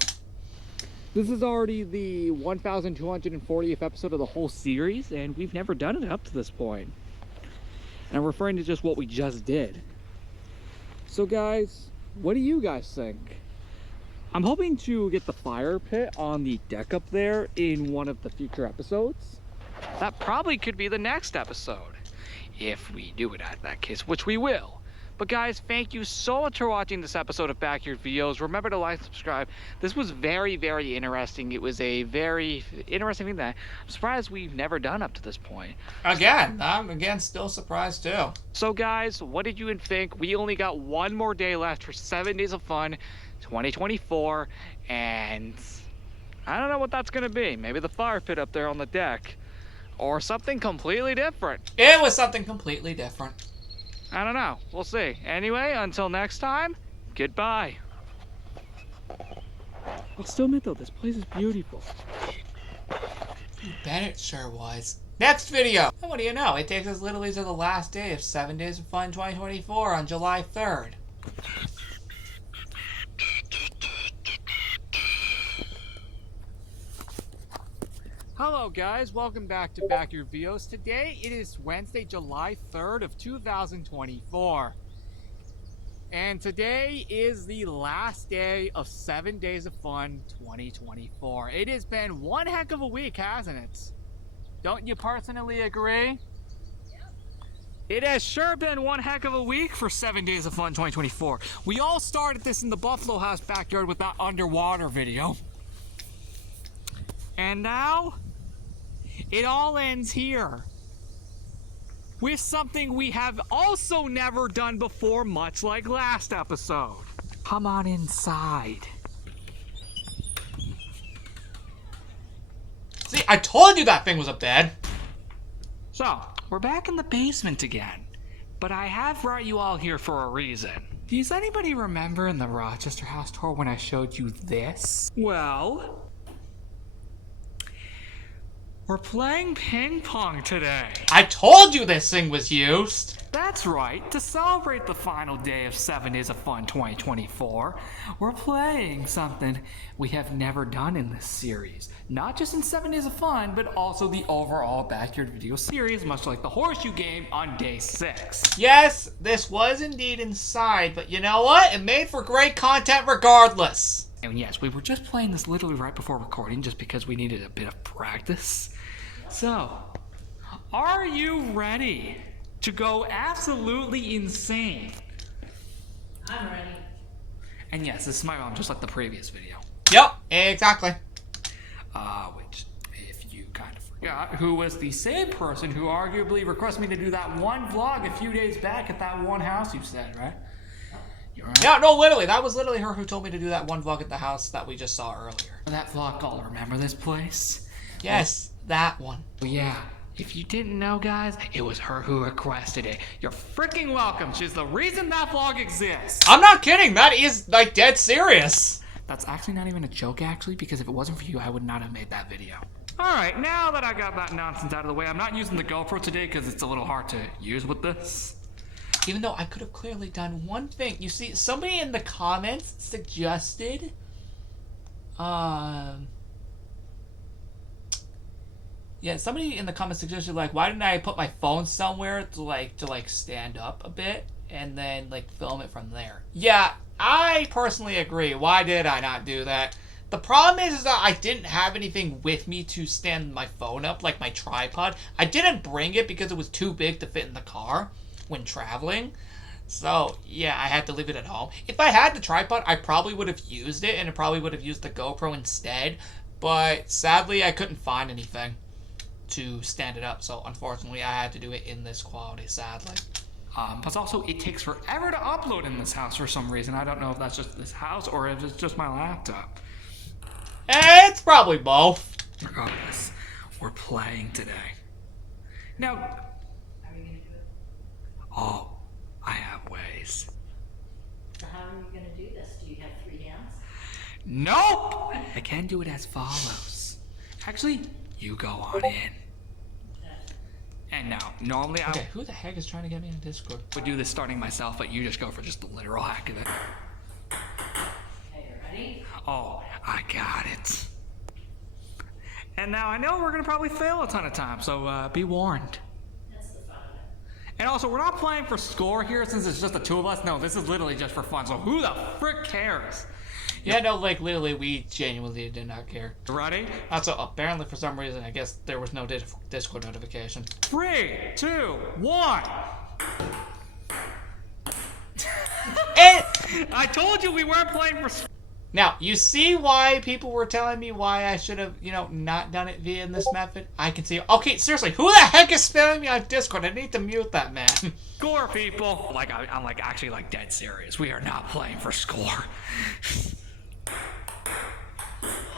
This is already the 1240th episode of the whole series, and we've never done it up to this point. And I'm referring to just what we just did. So guys, what do you guys think? I'm hoping to get the fire pit on the deck up there in one of the future episodes. That probably could be the next episode, if we do it at that case, which we will. But guys, thank you so much for watching this episode of Backyard Videos. Remember to like, subscribe. This was very, very interesting. It was a very interesting thing that I'm surprised we've never done up to this point. Again, I'm still surprised too. So guys, what did you think? We only got one more day left for 7 days of fun, 2024, and I don't know what that's gonna be. Maybe the fire pit up there on the deck, or something completely different. It was something completely different. I don't know. We'll see. Anyway, until next time, goodbye. I'll still admit though, this place is beautiful. You bet it sure was. Next video! And what do you know? It takes us literally to the last day of 7 Days of Fun 2024 on July 3rd. Hello guys, welcome back to Backyard Videos. Today it is Wednesday, July 3rd of 2024. And today is the last day of 7 Days of Fun 2024. It has been one heck of a week, hasn't it? Don't you personally agree? Yep. It has sure been one heck of a week for 7 Days of Fun 2024. We all started this in the Buffalo House backyard with that underwater video. And now, it all ends here with something we have also never done before, much like last episode. Come on inside. See, I told you that thing was a bed. So, we're back in the basement again, but I have brought you all here for a reason. Does anybody remember in the Rochester house tour when I showed you this? Well, we're playing ping pong today. I told you this thing was used. That's right. To celebrate the final day of 7 Days of Fun 2024, we're playing something we have never done in this series. Not just in 7 Days of Fun, but also the overall Backyard Video series, much like the horseshoe game on day 6. Yes, this was indeed inside, but you know what? It made for great content regardless. And yes, we were just playing this literally right before recording just because we needed a bit of practice. So, are you ready to go absolutely insane? I'm ready. And yes, this is my mom, just like the previous video. Yep, exactly. Which, if you kind of forgot, who was the same person who arguably requested me to do that one vlog a few days back at that one house you said, right? You right? Yeah, no, literally. That was literally her who told me to do that one vlog at the house that we just saw earlier. That vlog called Remember This Place? Yes, that one. Well, yeah. If you didn't know, guys, it was her who requested it. You're freaking welcome. She's the reason that vlog exists. I'm not kidding. That is, like, dead serious. That's actually not even a joke, actually, because if it wasn't for you, I would not have made that video. Alright, now that I got that nonsense out of the way, I'm not using the GoPro today because it's a little hard to use with this. Even though I could have clearly done one thing. You see, somebody in the comments suggested, yeah, somebody in the comments suggested, like, why didn't I put my phone somewhere to stand up a bit and then, like, film it from there? Yeah, I personally agree. Why did I not do that? The problem is that I didn't have anything with me to stand my phone up, like my tripod. I didn't bring it because it was too big to fit in the car when traveling. So, yeah, I had to leave it at home. If I had the tripod, I probably would have used it, and I probably would have used the GoPro instead. But, sadly, I couldn't find anything to stand it up. So, unfortunately, I had to do it in this quality, sadly. But also, it takes forever to upload in this house for some reason. I don't know if that's just this house or if it's just my laptop. It's probably both. Regardless, we're playing today. Now, Are you gonna do it? oh, I have ways. So how are you gonna do this? Do you have 3 hands? Nope! I can do it as follows. Actually, you go on in. And now, normally Okay, who the heck is trying to get me in Discord? I would do this starting myself, but you just go for just the literal hack of it. Okay, you ready? Oh, I got it. And now I know we're gonna probably fail a ton of times, so be warned. That's the fun of it. And also, we're not playing for score here since it's just the two of us. No, this is literally just for fun, so who the frick cares? Yeah, no, like, literally, we genuinely did not care. Ready? Also, apparently, for some reason, I guess there was no Discord notification. 3, 2, 1. And I told you we weren't playing for. now, you see why people were telling me why I should have, not done it via this method? I can see. Okay, seriously, who the heck is spamming me on Discord? I need to mute that man. Score, people. Like I'm like actually like dead serious. We are not playing for score.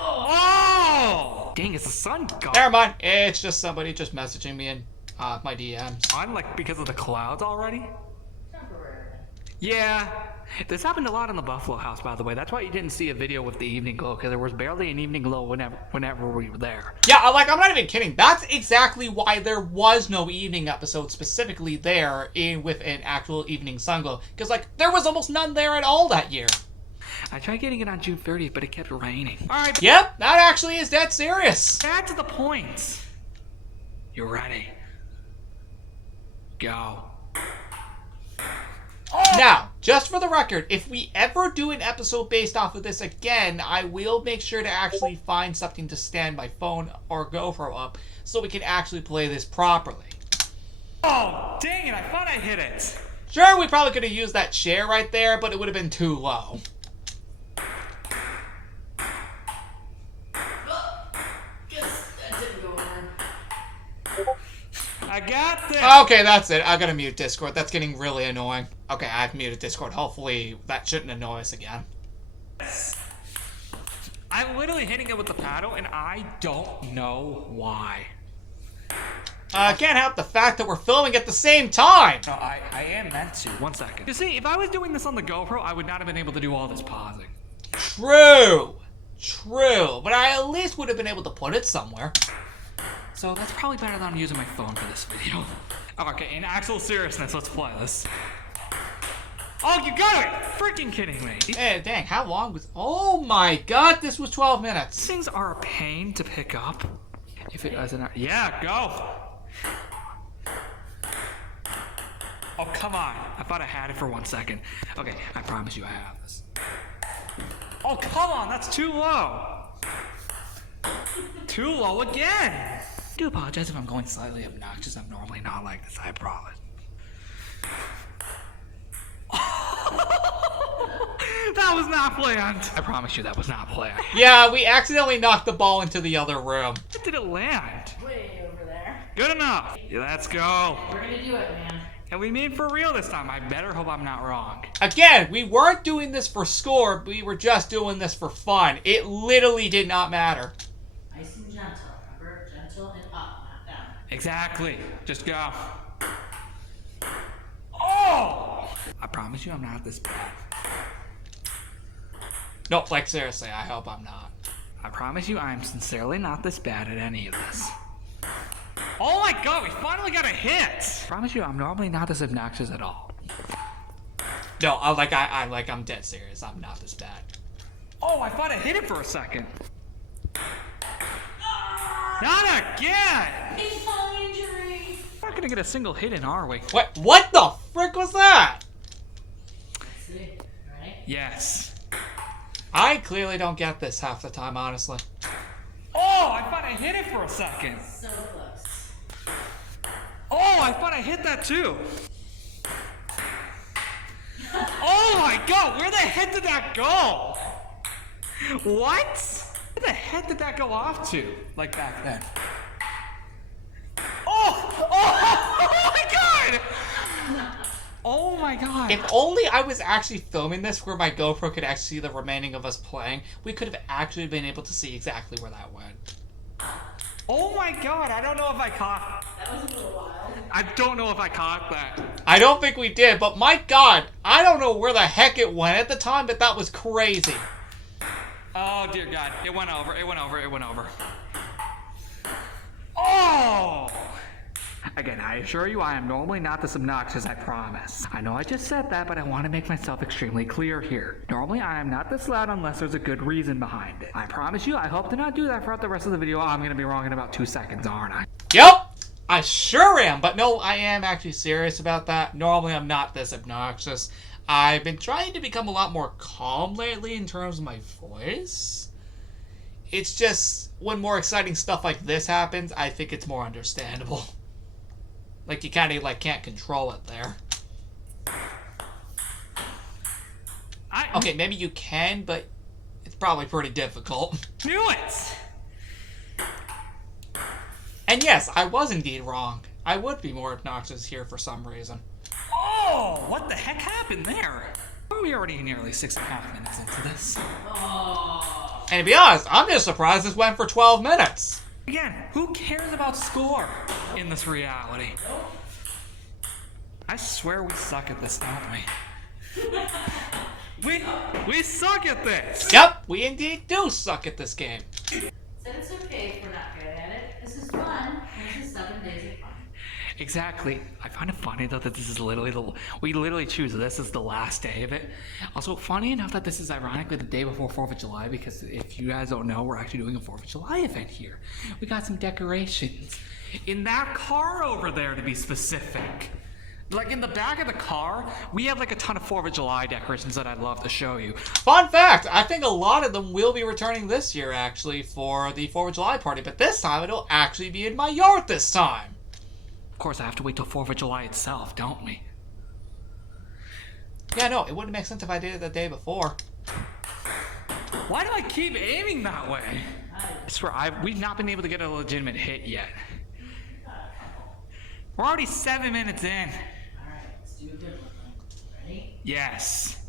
Oh! Dang, it's the sun god. Never mind. It's just somebody just messaging me in my DMs. I'm like because of the clouds already. Temporarily. Yeah. This happened a lot in the Buffalo House, by the way. That's why you didn't see a video with the evening glow, because there was barely an evening glow whenever we were there. Yeah, I'm not even kidding. That's exactly why there was no evening episode specifically there with an actual evening sun glow. Because, there was almost none there at all that year. I tried getting it on June 30th, but it kept raining. Alright, Yep, that actually is dead serious. back to the point. You ready? Go. Now, just for the record, if we ever do an episode based off of this again, I will make sure to actually find something to stand my phone or GoPro up so we can actually play this properly. Oh, dang it, I thought I hit it. Sure, we probably could have used that chair right there, but it would have been too low. I got this. Okay, that's it. I gotta mute Discord. That's getting really annoying. Okay, I've muted Discord. Hopefully that shouldn't annoy us again. I'm literally hitting it with the paddle, and I don't know why. I can't help the fact that we're filming at the same time. No, I am meant to. 1 second. You see, if I was doing this on the GoPro, I would not have been able to do all this pausing. True. But I at least would have been able to put it somewhere. So that's probably better than using my phone for this video. Okay, in actual seriousness, let's play this. Oh, you gotta be freaking kidding me. Hey, dang, how long was... Oh my god, this was 12 These minutes. things are a pain to pick up. If it doesn't... Yeah, go! Oh, come on. I thought I had it for 1 second. Okay, I promise you I have this. Oh, come on, that's too low. Too low again. I do apologize if I'm going slightly obnoxious. I'm normally not like this, I promise. That was not planned. I promise you that was not planned. Yeah, we accidentally knocked the ball into the other room. Where did it land? Way over there. Good enough. Yeah, let's go. We're gonna do it, man. And we mean for real this time. I better hope I'm not wrong. Again, we weren't doing this for score, we were just doing this for fun. It literally did not matter. Nice and gentle. Remember, gentle and up, not down. Exactly. Just go. Oh! I promise you I'm not this bad. No, seriously, I hope I'm not. I promise you I'm sincerely not this bad at any of this. Oh my god, we finally got a hit! I promise you I'm normally not this obnoxious at all. No, I'm dead serious. I'm not this bad. Oh, I thought I hit it for a second. Not again! Baseball injury. We're not gonna get a single hit in, are we? What the frick was that? See? Ready? Yes. I clearly don't get this half the time, honestly. Oh, I thought I hit it for a second. So close. Oh, I thought I hit that too. Oh my god, where the heck did that go? What? Where the heck did that go off to? Like back then. Oh my god! Oh my god. If only I was actually filming this where my GoPro could actually see the remaining of us playing, we could have actually been able to see exactly where that went. Oh my god, I don't know if I caught. That was a little wild. I don't know if I caught that. I don't think we did, but my god, I don't know where the heck it went at the time, but that was crazy. Oh dear god, it went over, it went over, it went over. Oh! Again, I assure you I am normally not this obnoxious, I promise. I know I just said that, but I want to make myself extremely clear here. Normally I am not this loud unless there's a good reason behind it. I promise you, I hope to not do that throughout the rest of the video. I'm gonna be wrong in about 2 seconds, aren't I? Yup! I sure am, but no, I am actually serious about that. Normally I'm not this obnoxious. I've been trying to become a lot more calm lately in terms of my voice. It's just, when more exciting stuff like this happens, I think it's more understandable. Like, you kind of, can't control it there. Okay, maybe you can, but it's probably pretty difficult. Knew it! And yes, I was indeed wrong. I would be more obnoxious here for some reason. Oh, what the heck happened there? We're already nearly 6.5 minutes into this. And to be honest, I'm just surprised this went for 12 minutes. Again, who cares about score in this reality? I swear we suck at this, don't we? We suck at this! Yep, we indeed do suck at this game. Said it's okay if we're not good at it. This is fun. This is 7 days of fun. Exactly. I find it funny though that this is literally we literally choose this as the last day of it. Also, funny enough that this is ironically the day before 4th of July, because if you guys don't know, we're actually doing a 4th of July event here. We got some decorations. In that car over there, to be specific. Like in the back of the car, we have like a ton of 4th of July decorations that I'd love to show you. Fun fact, I think a lot of them will be returning this year actually for the 4th of July party, but this time it'll actually be in my yard this time. Of course, I have to wait till 4th of July itself, don't we? Yeah, no, it wouldn't make sense if I did it the day before. Why do I keep aiming that way? I swear, we've not been able to get a legitimate hit yet. We're already 7 minutes in. Alright, let's do a good one. Ready? Yes.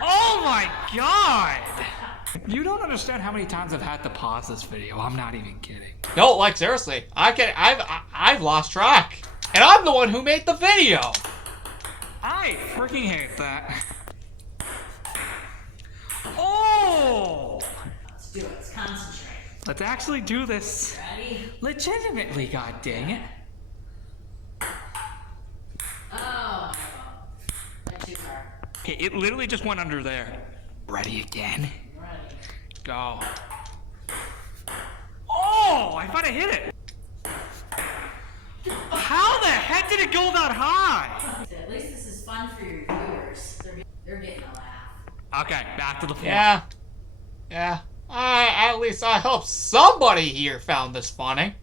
Oh my god! You don't understand how many times I've had to pause this video. I'm not even kidding. No, like seriously, I've lost track, and I'm the one who made the video. I freaking hate that. Oh! Let's do it. Let's concentrate. Let's actually do this Ready? legitimately, god dang it. Oh, my God. Went too far. Okay, it literally just went under there. Ready again? Ready. Go. Oh, I thought I hit it. How the heck did it go that high? So at least this is fun for your viewers. They're getting a laugh. Okay, back to the point. Yeah. At least I hope somebody here found this funny.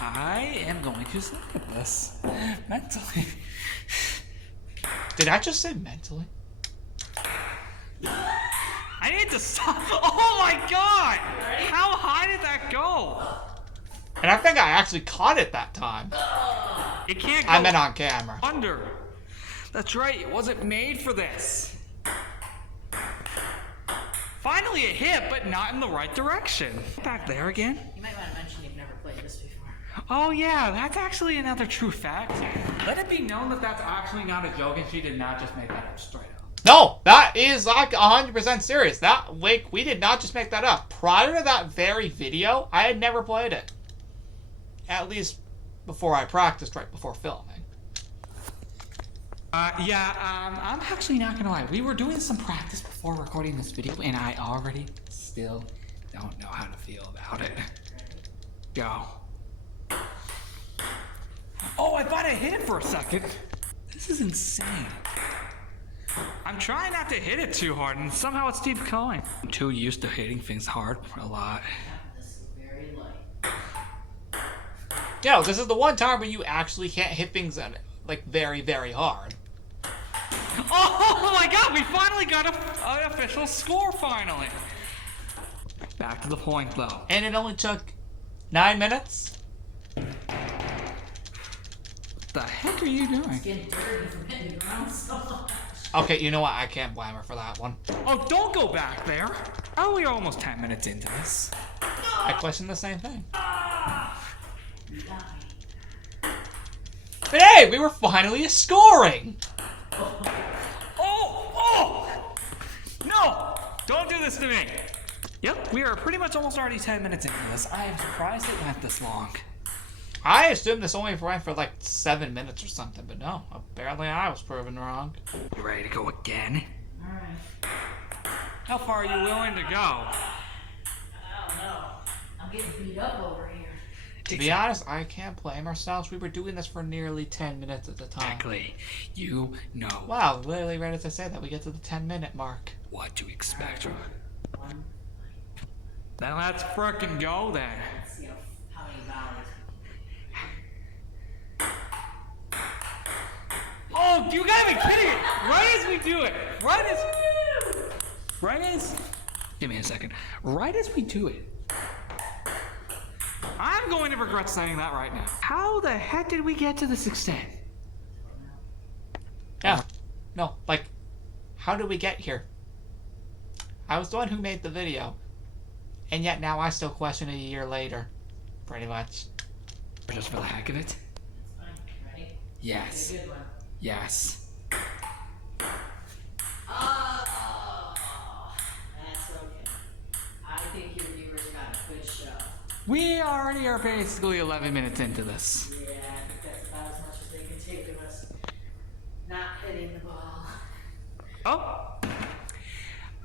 I am going to suck at this mentally. Did I just say mentally? I need to stop. Oh my god! How high did that go? And I think I actually caught it that time. It can't go I meant on camera. under. That's right, it wasn't made for this. Finally it hit, but not in the right direction. Back there again. You might want to mention you've never played this before. Oh yeah, that's actually another true fact. Let it be known that that's actually not a joke and she did not just make that up straight up. No, that is like 100% serious. We did not just make that up. Prior to that very video, I had never played it. At least before I practiced right before filming. I'm actually not gonna lie. We were doing some practice before recording this video and I already still don't know how to feel about it. Go. Oh, I thought I hit it for a second. This is insane. I'm trying not to hit it too hard and somehow it keeps going. I'm too used to hitting things hard a lot. This is very light. Yeah, this is the one time where you actually can't hit things at it, like very, very hard. Oh my god, we finally got an official score finally. Back to the point though. And it only took 9 minutes? What the heck are you doing? It's getting dirty from hitting the ground so much. Okay, you know what? I can't blame her for that one. Oh, don't go back there. Oh, we're almost 10 minutes into this. I questioned the same thing. You got me. But hey, we were finally scoring! this to me. Yep, we are pretty much almost already 10 minutes into this. I am surprised it went this long. I assumed this only ran for like 7 minutes or something, but no. Apparently I was proven wrong. You ready to go again? Alright. How far are you willing to go? I don't know. I'm getting beat up over here. To be honest, I can't blame ourselves. We were doing this for nearly 10 minutes at the time. Exactly. You know Wow, literally right as I say that, we get to the 10-minute mark. what to expect. One. Then let's frickin' go then. Let's see how many volleys. Oh, you gotta be kidding me! Right as we do it, give me a second. Right as we do it, I'm going to regret saying that right now. How the heck did we get to this extent? Yeah. No, like, how did we get here? I was the one who made the video. And yet now I still question it a year later. Pretty much. Just for the heck of it? It's fine. Ready? Yes. Get a good one. Yes. Oh, that's okay. I think your viewers got a good show. We already are basically 11 minutes into this. Yeah, I think that's about as much as they can take of us not hitting the ball. Oh.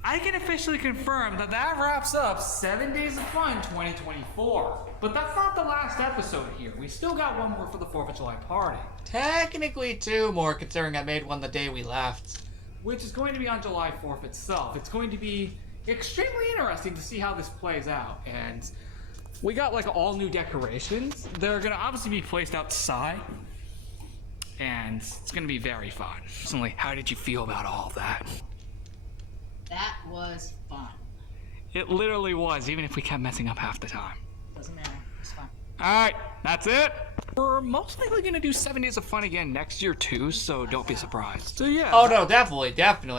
I can officially confirm that that wraps up 7 Days of Fun 2024. But that's not the last episode here. We still got one more for the 4th of July party. Technically 2 more, considering I made one the day we left. Which is going to be on July 4th itself. It's going to be extremely interesting to see how this plays out. And we got like all new decorations. They're going to obviously be placed outside. And it's going to be very fun. Personally, how did you feel about all of that? That was fun. It literally was, even if we kept messing up half the time. Doesn't matter. It's fun. Alright, that's it. We're most likely going to do 7 Days of Fun again next year too, so don't be surprised. So yeah. Oh no, definitely.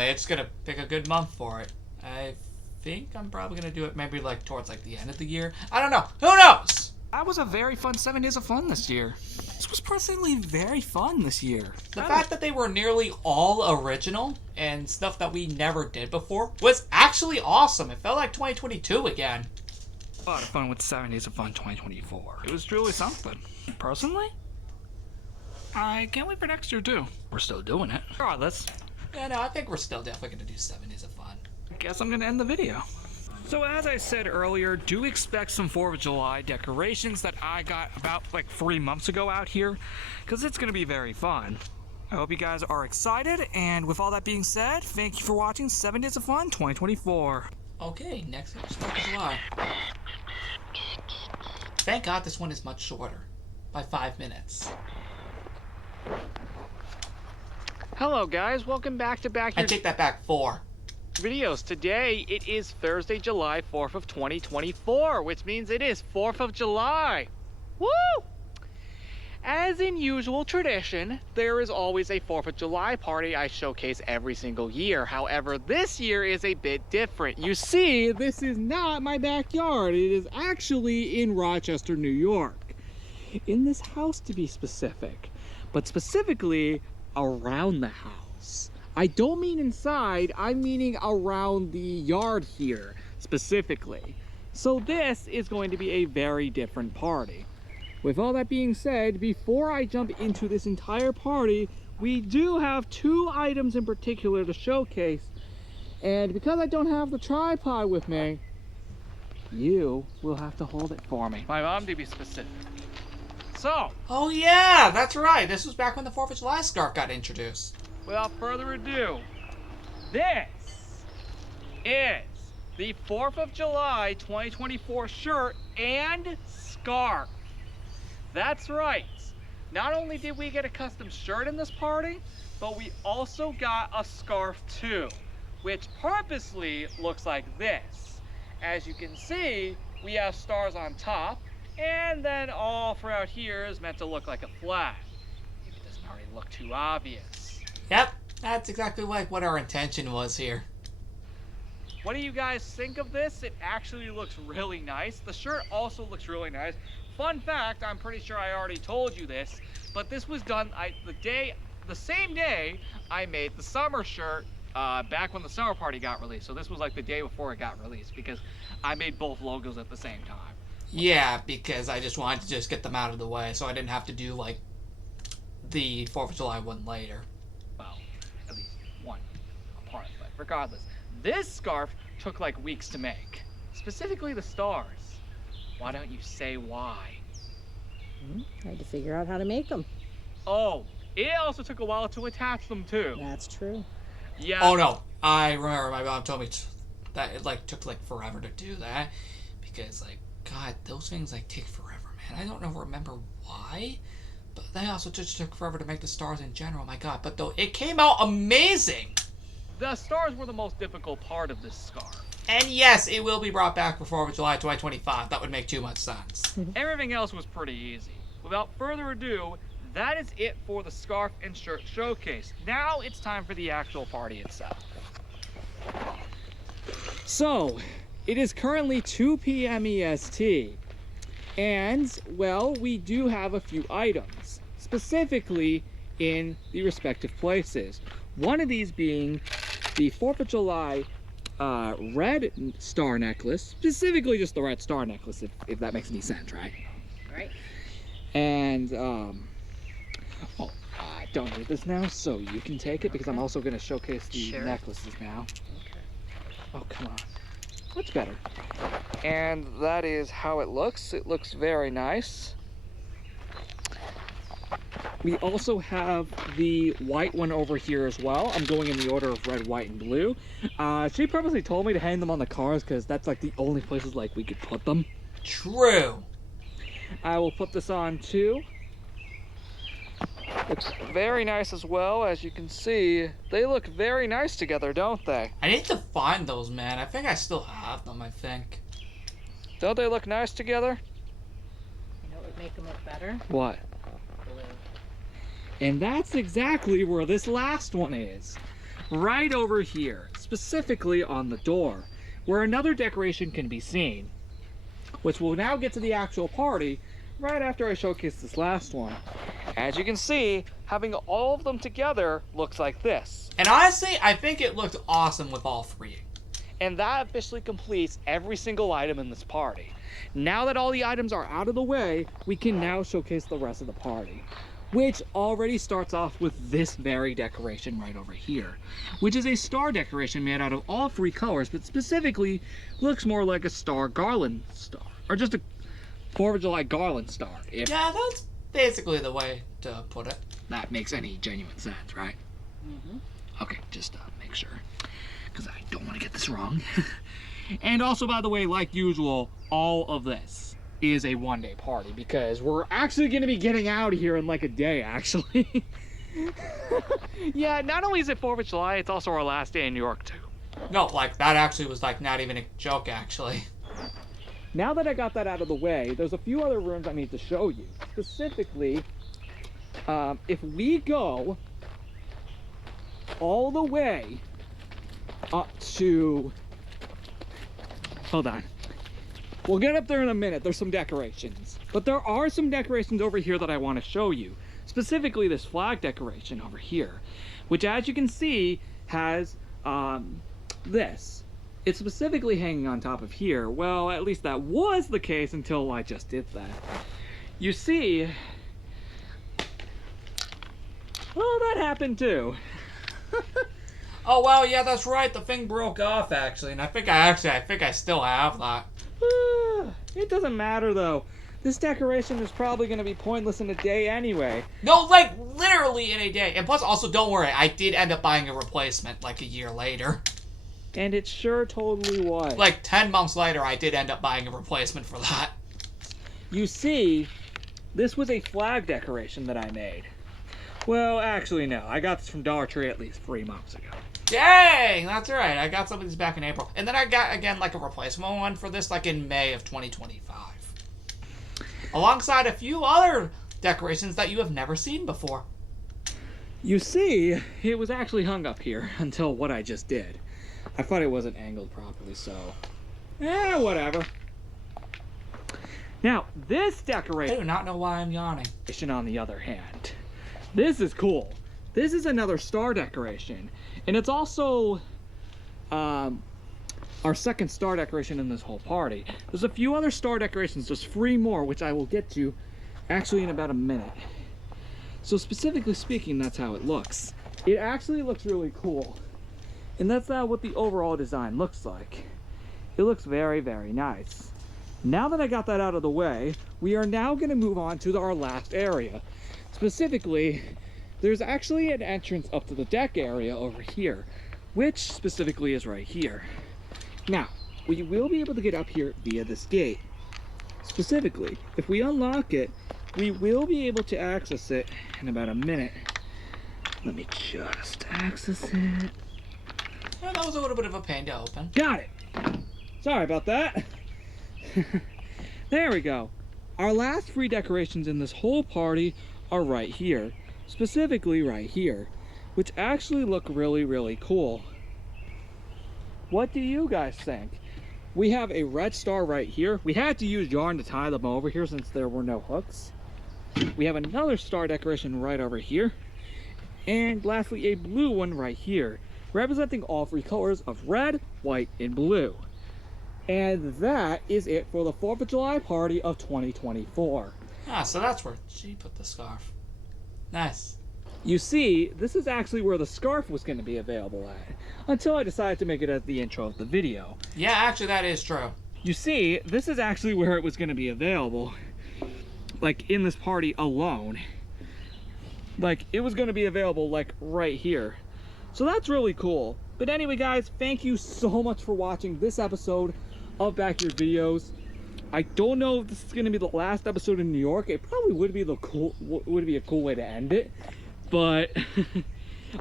It's gonna pick a good month for it. I think I'm probably gonna do it maybe like towards like the end of the year. I don't know. Who knows? That was a very fun 7 Days of Fun this year. This was personally very fun this year. The fact that they were nearly all original and stuff that we never did before was actually awesome. It felt like 2022 again. A lot of fun with 7 Days of Fun 2024. It was truly something. Personally, I can't wait for next year too. We're still doing it. Regardless, Yeah, no, I think we're still definitely gonna do 7 Days of Fun. I guess I'm going to end the video. So as I said earlier, do expect some 4th of July decorations that I got about like 3 months ago out here, because it's going to be very fun. I hope you guys are excited, and with all that being said, thank you for watching 7 Days of Fun 2024. Okay, next up is 4th of July. Thank God this one is much shorter. By 5 minutes. Hello guys, welcome back to I take that back, 4. videos. Today it is Thursday, July 4th of 2024, which means it is 4th of July. Woo! As in usual tradition, there is always a 4th of July party I showcase every single year. However, this year is a bit different. You see, this is not my backyard. It is actually in Rochester, New York. In this house, to be specific, but specifically around the house. I don't mean inside, I'm meaning around the yard here, specifically. So this is going to be a very different party. With all that being said, before I jump into this entire party, we do have 2 items in particular to showcase. And because I don't have the tripod with me, you will have to hold it for me. My mom, to be specific. So, Oh yeah, that's right. This was back when the 4th of July scarf got introduced. without further ado, this is the 4th of July 2024 shirt and scarf. That's right. Not only did we get a custom shirt in this party, but we also got a scarf too, which purposely looks like this. As you can see, we have stars on top, and then all throughout here is meant to look like a flag, if it doesn't already look too obvious. Yep, that's exactly like what our intention was here. What do you guys think of this? It actually looks really nice. The shirt also looks really nice. Fun fact, I'm pretty sure I already told you this, but this was done the same day I made the summer shirt back when the summer party got released. So this was like the day before it got released because I made both logos at the same time. Yeah, because I just wanted to just get them out of the way so I didn't have to do like the 4th of July one later. Well, at least one apart, but regardless. This scarf took like weeks to make. Specifically the stars. Why don't you say why? Had to figure out how to make them. Oh, it also took a while to attach them too. That's true. Yeah. Oh no, I remember my mom told me that it like took like forever to do that because like God, those things like take forever, man. I don't remember why, but they also just took forever to make the stars in general. My God, but though it came out amazing. The stars were the most difficult part of this scarf. And yes, it will be brought back before July 2025. That would make too much sense. Everything else was pretty easy. Without further ado, that is it for the scarf and shirt showcase. Now it's time for the actual party itself. So, it is currently 2 p.m. EST. And, well, we do have a few items, specifically in the respective places. One of these being the 4th of July red star necklace, specifically just the red star necklace, if that makes any sense, right? Right. And, oh, I don't need this now, so you can take it because I'm also going to showcase the Sure. necklaces now. Okay. Oh, come on. Much better. And that is how it looks. It looks very nice. We also have the white one over here as well. I'm going in the order of red, white, and blue. She purposely told me to hang them on the cars because that's like the only places like we could put them. True. I will put this on too. Looks very nice as well. As you can see, they look very nice together, don't they? I need to find those, man. I think I still have them, I think. Don't they look nice together? You know what would make them look better? What? Blue. And that's exactly where this last one is. Right over here, specifically on the door, where another decoration can be seen, which we'll now get to the actual party right after I showcase this last one. As you can see, having all of them together looks like this. And honestly, I think it looked awesome with all three. And that officially completes every single item in this party. Now that all the items are out of the way, we can now showcase the rest of the party, which already starts off with this very decoration right over here, which is a star decoration made out of all three colors, but specifically looks more like a star garland star, or just a 4th of July garland star, if Yeah, that's basically the way to put it. that makes any genuine sense, right? Mm-hmm. Okay, just make sure, because I don't want to get this wrong. And also, by the way, like usual, all of this is a one-day party because we're actually going to be getting out of here in like a day, actually. Yeah, not only is it 4th of July, it's also our last day in New York, too. No, like, that actually was, like, not even a joke, actually. Now that I got that out of the way, there's a few other rooms I need to show you. Specifically, if we go all the way up to... Hold on. We'll get up there in a minute. There's some decorations. But there are some decorations over here that I want to show you. Specifically this flag decoration over here, which as you can see has this. It's specifically hanging on top of here. Well, at least that was the case until I just did that. You see, well, that happened too. Oh, well, yeah, that's right. The thing broke off, actually. And I think I still have that. It doesn't matter though. This decoration is probably going to be pointless in a day anyway. No, like, literally in a day. And plus, also, don't worry. I did end up buying a replacement, like, a year later. And it sure totally was. Like, 10 months later, I did end up buying a replacement for that. You see, this was a flag decoration that I made. Well, actually, no. I got this from Dollar Tree at least 3 months ago. Dang, that's right. I got some of these back in April. And then I got, again, like, a replacement one for this, like, in May of 2025. Alongside a few other decorations that you have never seen before. You see, it was actually hung up here until what I just did. I thought it wasn't angled properly, so... whatever. Now, this I decoration, do not know why I'm yawning. on the other hand, this is cool. this is another star decoration. And it's also our second star decoration in this whole party. There's a few other star decorations, there's 3 more, which I will get to actually in about a minute. So specifically speaking, that's how it looks. It actually looks really cool. And that's what the overall design looks like. It looks very, very nice. Now that I got that out of the way, we are now gonna move on to our last area. Specifically, there's actually an entrance up to the deck area over here, which specifically is right here. Now, we will be able to get up here via this gate. Specifically, if we unlock it, we will be able to access it in about a minute. Let me just access it. Well, that was a little bit of a pain to open. Got it! Sorry about that. There we go. Our last 3 decorations in this whole party are right here. Specifically right here, which actually look really, really cool. What do you guys think? We have a red star right here. We had to use yarn to tie them over here since there were no hooks. We have another star decoration right over here. And lastly, a blue one right here, representing all 3 colors of red, white, and blue. And that is it for the 4th of July party of 2024. Ah, so that's where she put the scarf. Nice. You see, this is actually where the scarf was going to be available at, until I decided to make it as the intro of the video. Yeah, actually that is true. You see, this is actually where it was going to be available, like in this party alone. Like, it was going to be available like right here. So that's really cool. But anyway, guys, thank you so much for watching this episode of Backyard Videos. I don't know if this is going to be the last episode in New York. It probably would be a cool way to end it. But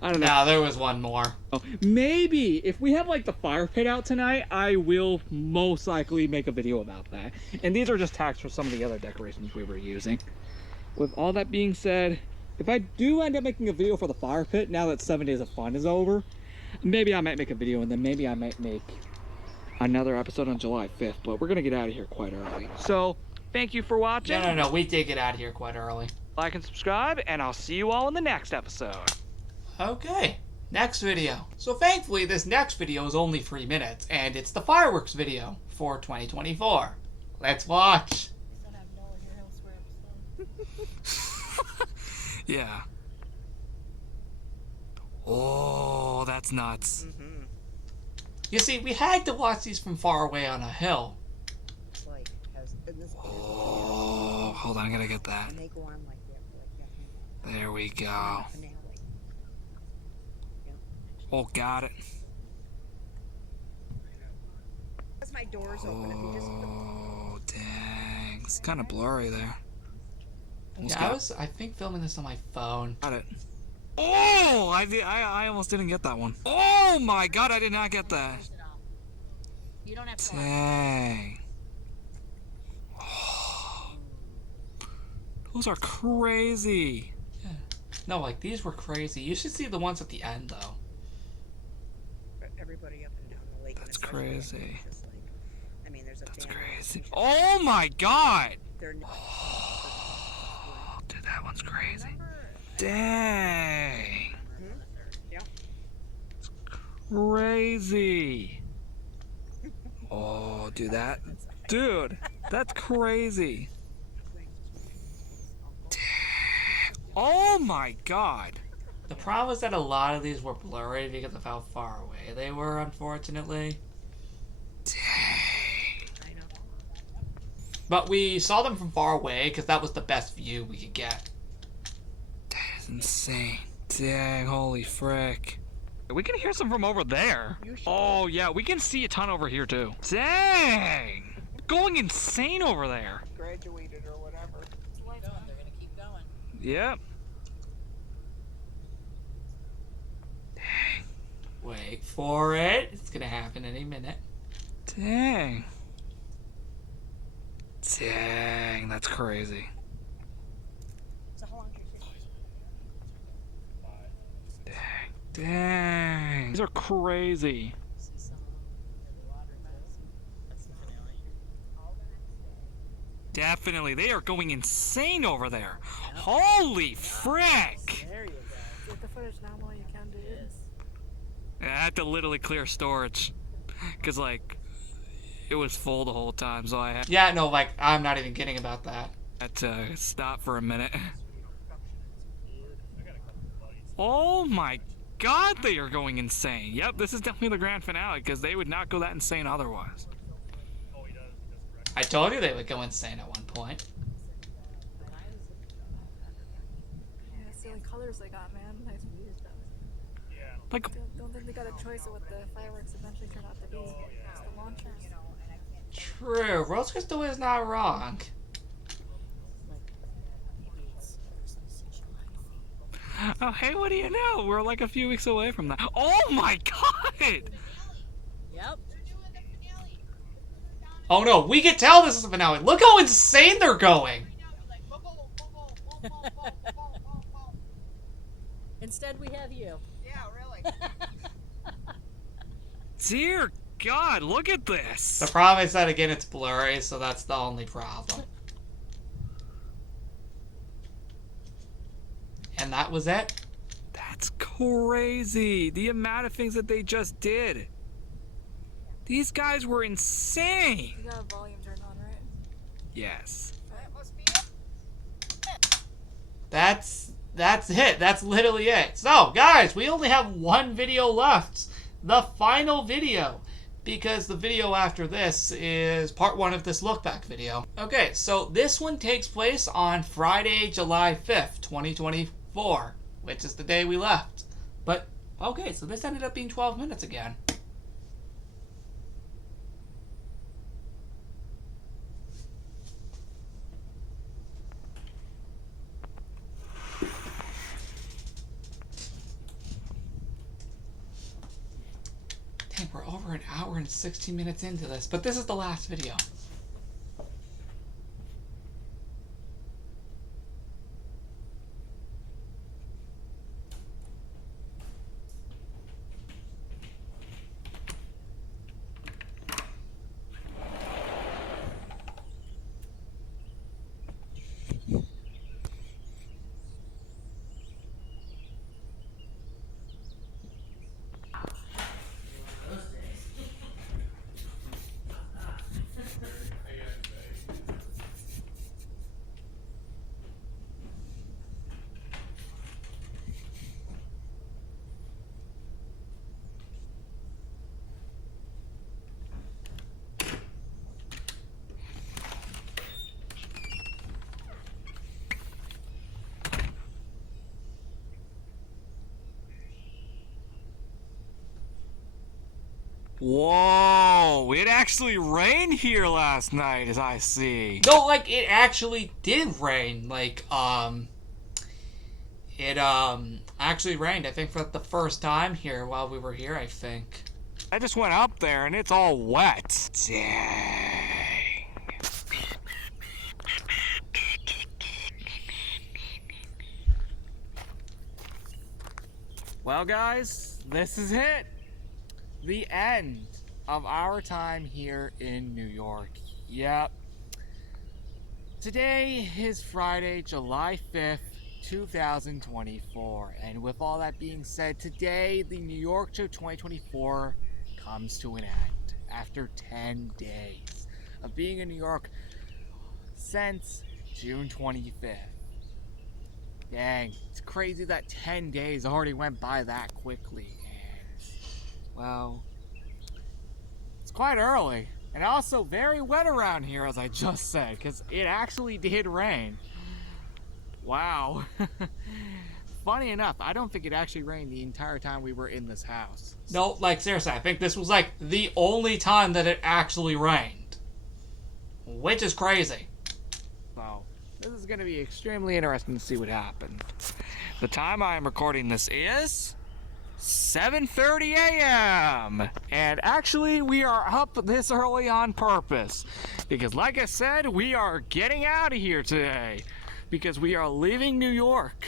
I don't know. No, there was one more. Maybe if we have like the fire pit out tonight, I will most likely make a video about that. And these are just tags for some of the other decorations we were using. With all that being said, if I do end up making a video for the fire pit now that 7 Days of Fun is over, maybe I might make a video, and then maybe I might make another episode on July 5th. But we're gonna get out of here quite early. So thank you for watching. No, we did get out of here quite early. Like and subscribe, and I'll see you all in the next episode. Okay, next video. So thankfully this next video is only 3 minutes, and it's the fireworks video for 2024. Let's watch. Yeah. Oh, that's nuts. You see, we had to watch these from far away on a hill. Oh, hold on, I gotta get that. There we go. Oh, got it. My door's open. If you just Oh, dang. It's kind of blurry there. Yeah, I think filming this on my phone. Got it. Oh, I almost didn't get that one. Oh my god, I did not get that. You don't have to. Dang. Oh, those are crazy. Yeah. No, like these were crazy. You should see the ones at the end though. everybody up and down the lake. That's crazy. Just like, I mean, there's a That's band crazy. Oh my god. They're Oh, dude, that one's crazy. Dang. Yeah. Crazy. Oh, dude, that's crazy. Dang. Oh my god. The problem is that a lot of these were blurry because of how far away they were, unfortunately. Dang. I know. But we saw them from far away because that was the best view we could get. That is insane. Dang, holy frick. We can hear some from over there. Oh, yeah, we can see a ton over here, too. Dang! Going insane over there. Graduated or whatever. They're gonna keep going. Yep. Wait for it. It's gonna happen any minute. Dang. Dang, that's crazy. So how long do you think? Dang. These are crazy. Definitely. They are going insane over there. Holy frick. There you go. At the foot of storage now, more you can do. I had to literally clear storage. Because, like, it was full the whole time, so I Yeah, no, like, I'm not even kidding about that. had to stop for a minute. Oh my god, they are going insane. Yep, this is definitely the grand finale, because they would not go that insane otherwise. I told you they would go insane at one point. Yeah, it's the only colors they got, man. Nice. Like, Don't think they got a choice of what the fireworks eventually turn out to be. It's the launchers. True, Rochester is not wrong. oh, hey, what do you know? We're like a few weeks away from that. Oh my god! Yep. Oh no, we can tell this is a finale. Look how insane they're going. Instead, we have you. Yeah, really. Dear god, look at this! The problem is that, again, it's blurry, so that's the only problem. And that was it? That's crazy. The amount of things that they just did. These guys were insane. You got a volume turned on, right? Yes. That must be it. That's it. That's literally it. So, guys, we only have one video left. The final video. Because the video after this is part 1 of this look back video. Okay, so this one takes place on Friday, July 5th, 2024, which is the day we left. But, okay, so this ended up being 12 minutes again. Dang, we're over an hour and 16 minutes into this, but this is the last video. Whoa, it actually rained here last night, as I see. No, like, it actually did rain. Like, it, actually rained, I think, for the first time here while we were here, I think. I just went up there and it's all wet. Dang. Well, guys, this is it. The end of our time here in New York. Yep. Today is Friday, July 5th, 2024. And with all that being said, today the New York Show 2024 comes to an end after 10 days of being in New York since June 25th. Dang, it's crazy that 10 days already went by that quickly. Well, it's quite early, and also very wet around here, as I just said, because it actually did rain. Wow. Funny enough, I don't think it actually rained the entire time we were in this house. No, like, seriously, I think this was, like, the only time that it actually rained. Which is crazy. So, this is going to be extremely interesting to see what happens. The time I am recording this is 7:30 a.m. And actually, we are up this early on purpose. Because like I said, we are getting out of here today. Because we are leaving New York.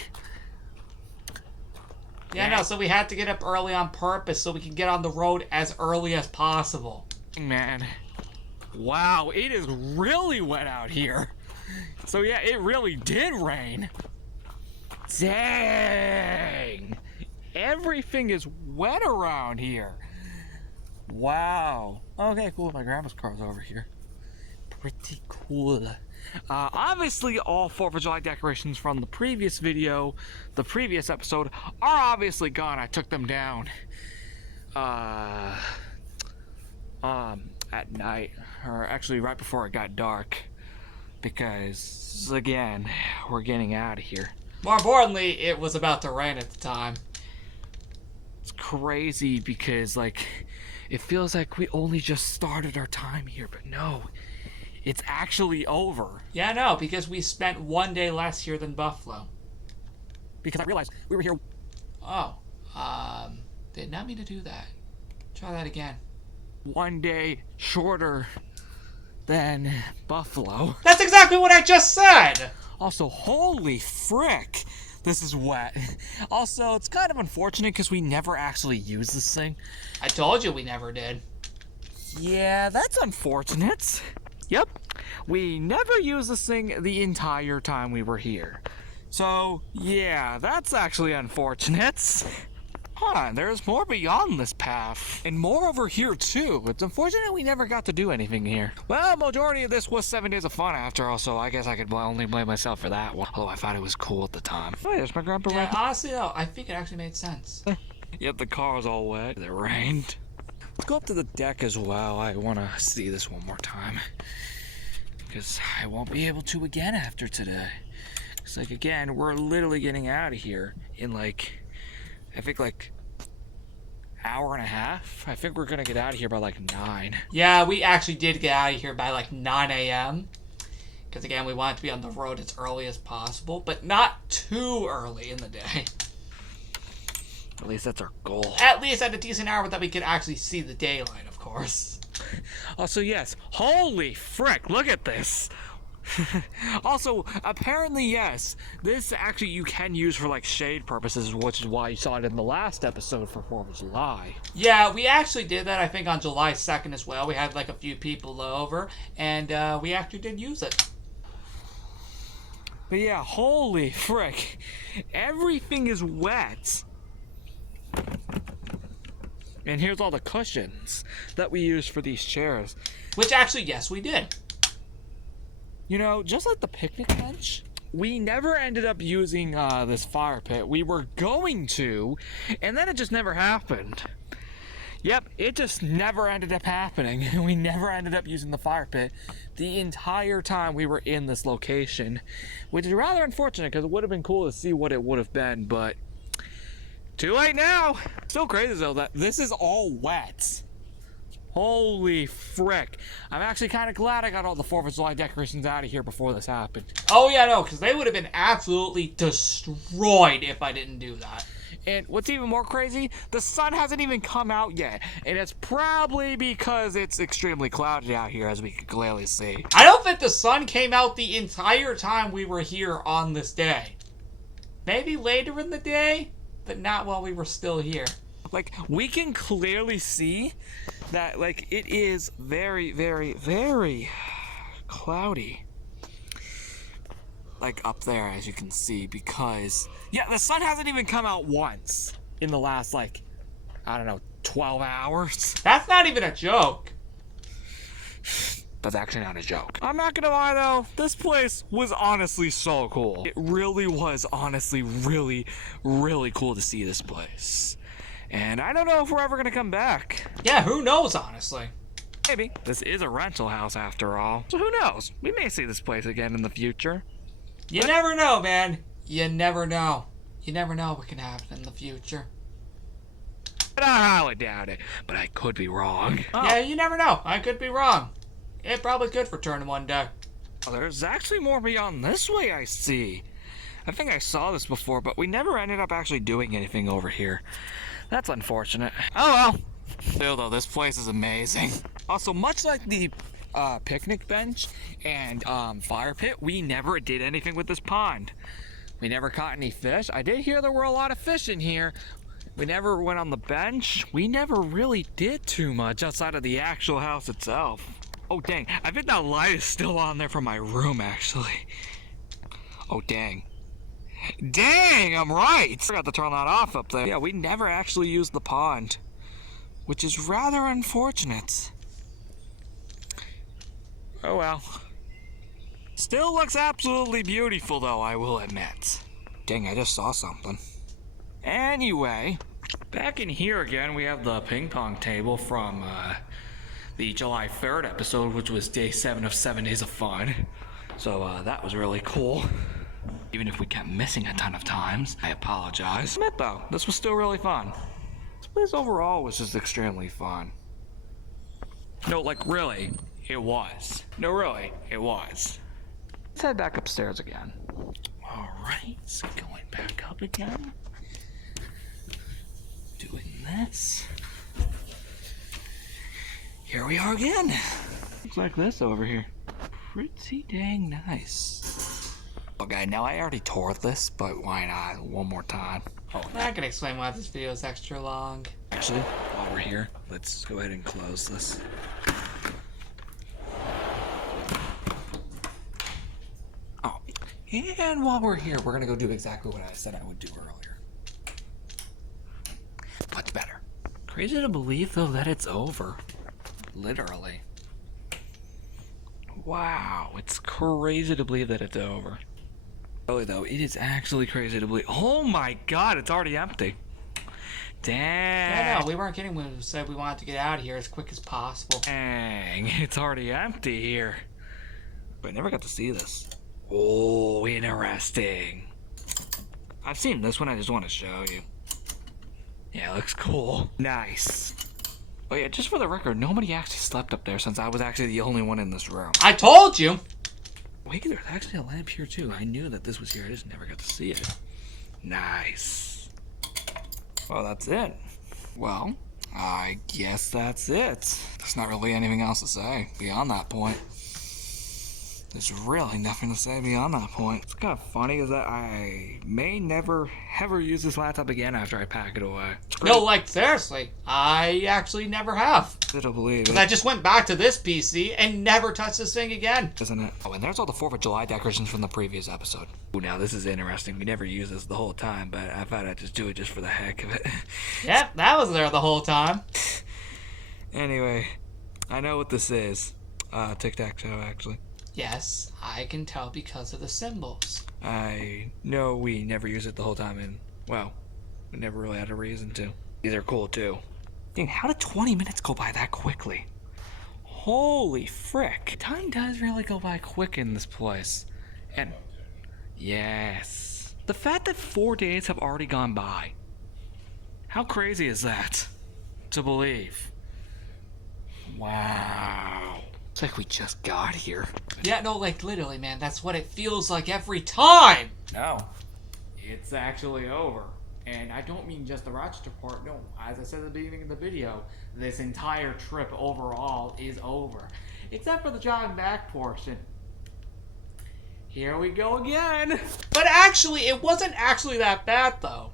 Yeah, no, so we had to get up early on purpose so we can get on the road as early as possible. Man. Wow, it is really wet out here. So yeah, it really did rain. Dang. everything is wet around here. Wow. Okay, cool. My grandma's car's over here. Pretty cool. Obviously, all 4th of July decorations from the previous video, the previous episode, are obviously gone. I took them down at night, or actually right before it got dark, because again, we're getting out of here. More importantly, it was about to rain at the time. It's crazy because, like, it feels like we only just started our time here, but no, it's actually over. Yeah, no, because we spent 1 day less here than Buffalo. Because I realized we were here. Oh, did not mean to do that. Try that again. 1 day shorter than Buffalo. That's exactly what I just said! Also, holy frick, this is wet. Also, it's kind of unfortunate because we never actually used this thing. I told you we never did. Yeah, that's unfortunate. Yep, we never used this thing the entire time we were here. So, yeah, that's actually unfortunate. Huh, there's more beyond this path. And more over here, too. It's unfortunate we never got to do anything here. Well, majority of this was 7 days of fun after all, so I guess I could only blame myself for that one. Although I thought it was cool at the time. Oh, there's my grandpa. Yeah, honestly, though, I think it actually made sense. Yep, the car's all wet. It rained. Let's go up to the deck as well. I want to see this one more time. Because I won't be able to again after today. It's like, again, we're literally getting out of here in like, I think like hour and a half. I think we're gonna get out of here by like 9. Yeah, we actually did get out of here by like 9 a.m. Because again, we wanted to be on the road as early as possible, but not too early in the day. At least that's our goal. At least at a decent hour that we could actually see the daylight, of course. Also, yes, holy frick, look at this. Also, apparently, yes, this actually you can use for like shade purposes, which is why you saw it in the last episode for 4th of July. Yeah, we actually did that, I think, on July 2nd as well. We had like a few people over, and we actually did use it. But yeah, holy frick, everything is wet. And here's all the cushions that we use for these chairs. Which actually, yes, we did. You know, just like the picnic bench, we never ended up using this fire pit. We were going to, and then it just never happened. Yep, it just never ended up happening. We never ended up using the fire pit the entire time we were in this location, which is rather unfortunate because it would have been cool to see what it would have been, but too late now. Still crazy though that this is all wet. Holy frick. I'm actually kind of glad I got all the 4th of July decorations out of here before this happened. Oh yeah, no, because they would have been absolutely destroyed if I didn't do that. And what's even more crazy, the sun hasn't even come out yet. And it's probably because it's extremely cloudy out here, as we can clearly see. I don't think the sun came out the entire time we were here on this day. Maybe later in the day, but not while we were still here. Like, we can clearly see that, like, it is very, very, very cloudy. Like, up there, as you can see, because, yeah, the sun hasn't even come out once in the last, like, I don't know, 12 hours. That's not even a joke. That's actually not a joke. I'm not gonna lie, though, this place was honestly so cool. It really was honestly really, really cool to see this place. And I don't know if we're ever gonna come back. Yeah, who knows, honestly. Maybe. This is a rental house after all. So who knows? We may see this place again in the future. You never know, man. You never know. You never know what can happen in the future. But I highly doubt it. But I could be wrong. Yeah, you never know. I could be wrong. It probably could return one day. Oh, there's actually more beyond this way, I see. I think I saw this before, but we never ended up actually doing anything over here. That's unfortunate. Oh well. Still though, this place is amazing. Also, much like the picnic bench and fire pit, we never did anything with this pond. We never caught any fish. I did hear there were a lot of fish in here. We never went on the bench. We never really did too much outside of the actual house itself. Oh dang, I think that light is still on there from my room actually. Oh dang. Dang, I'm right. Forgot to turn that off up there. Yeah, we never actually used the pond, which is rather unfortunate. Oh well. Still looks absolutely beautiful though, I will admit. Dang, I just saw something. Anyway, back in here again, we have the ping pong table from the July 3rd episode, which was day 7 of 7 Days of Fun. So that was really cool. Even if we kept missing a ton of times, I apologize. Admit though, this was still really fun. This place overall was just extremely fun. No, like really, it was. No, really, it was. Let's head back upstairs again. Alright, so going back up again. Doing this. Here we are again. Looks like this over here. Pretty dang nice. Okay, now I already tore this, but why not one more time? Oh, I can explain why this video is extra long. actually, while we're here, let's go ahead and close this. Oh, and while we're here, we're gonna go do exactly what I said I would do earlier. Much better. Crazy to believe, though, that it's over. Literally. Wow, it's crazy to believe that it's over. Really, though, it is actually crazy to believe. Oh my god, it's already empty. Dang. Yeah, no, we weren't kidding when we said we wanted to get out of here as quick as possible. Dang, it's already empty here. But I never got to see this. Oh, interesting. I've seen this one, I just want to show you. Yeah, it looks cool. Nice. Oh yeah, just for the record, nobody actually slept up there since I was actually the only one in this room. I told you! Wait, there's actually a lamp here too. I knew that this was here, I just never got to see it. Nice. Well, that's it. Well, I guess that's it. There's not really anything else to say beyond that point. There's really nothing to say beyond that point. What's kind of funny is that I may never ever use this laptop again after I pack it away. No, like, seriously, I actually never have. I don't believe Because it. I just went back to this PC and never touched this thing again. Isn't it? Oh, and there's all the 4th of July decorations from the previous episode. Ooh, now this is interesting. We never use this the whole time, but I thought I'd just do it just for the heck of it. Yep, that was there the whole time. Anyway, I know what this is. Tic-tac-toe, actually. Yes, I can tell because of the symbols. I know we never use it the whole time, and, well, we never really had a reason to. These are cool, too. Dang, how did 20 minutes go by that quickly? Holy frick. Time does really go by quick in this place. And, yes. The fact that 4 days have already gone by. How crazy is that to believe? Wow. It's like we just got here. Yeah, no, like, literally, man, that's what it feels like every time! No, it's actually over. And I don't mean just the Rochester part, no. As I said at the beginning of the video, this entire trip overall is over. Except for the driving back portion. Here we go again! But actually, it wasn't actually that bad, though.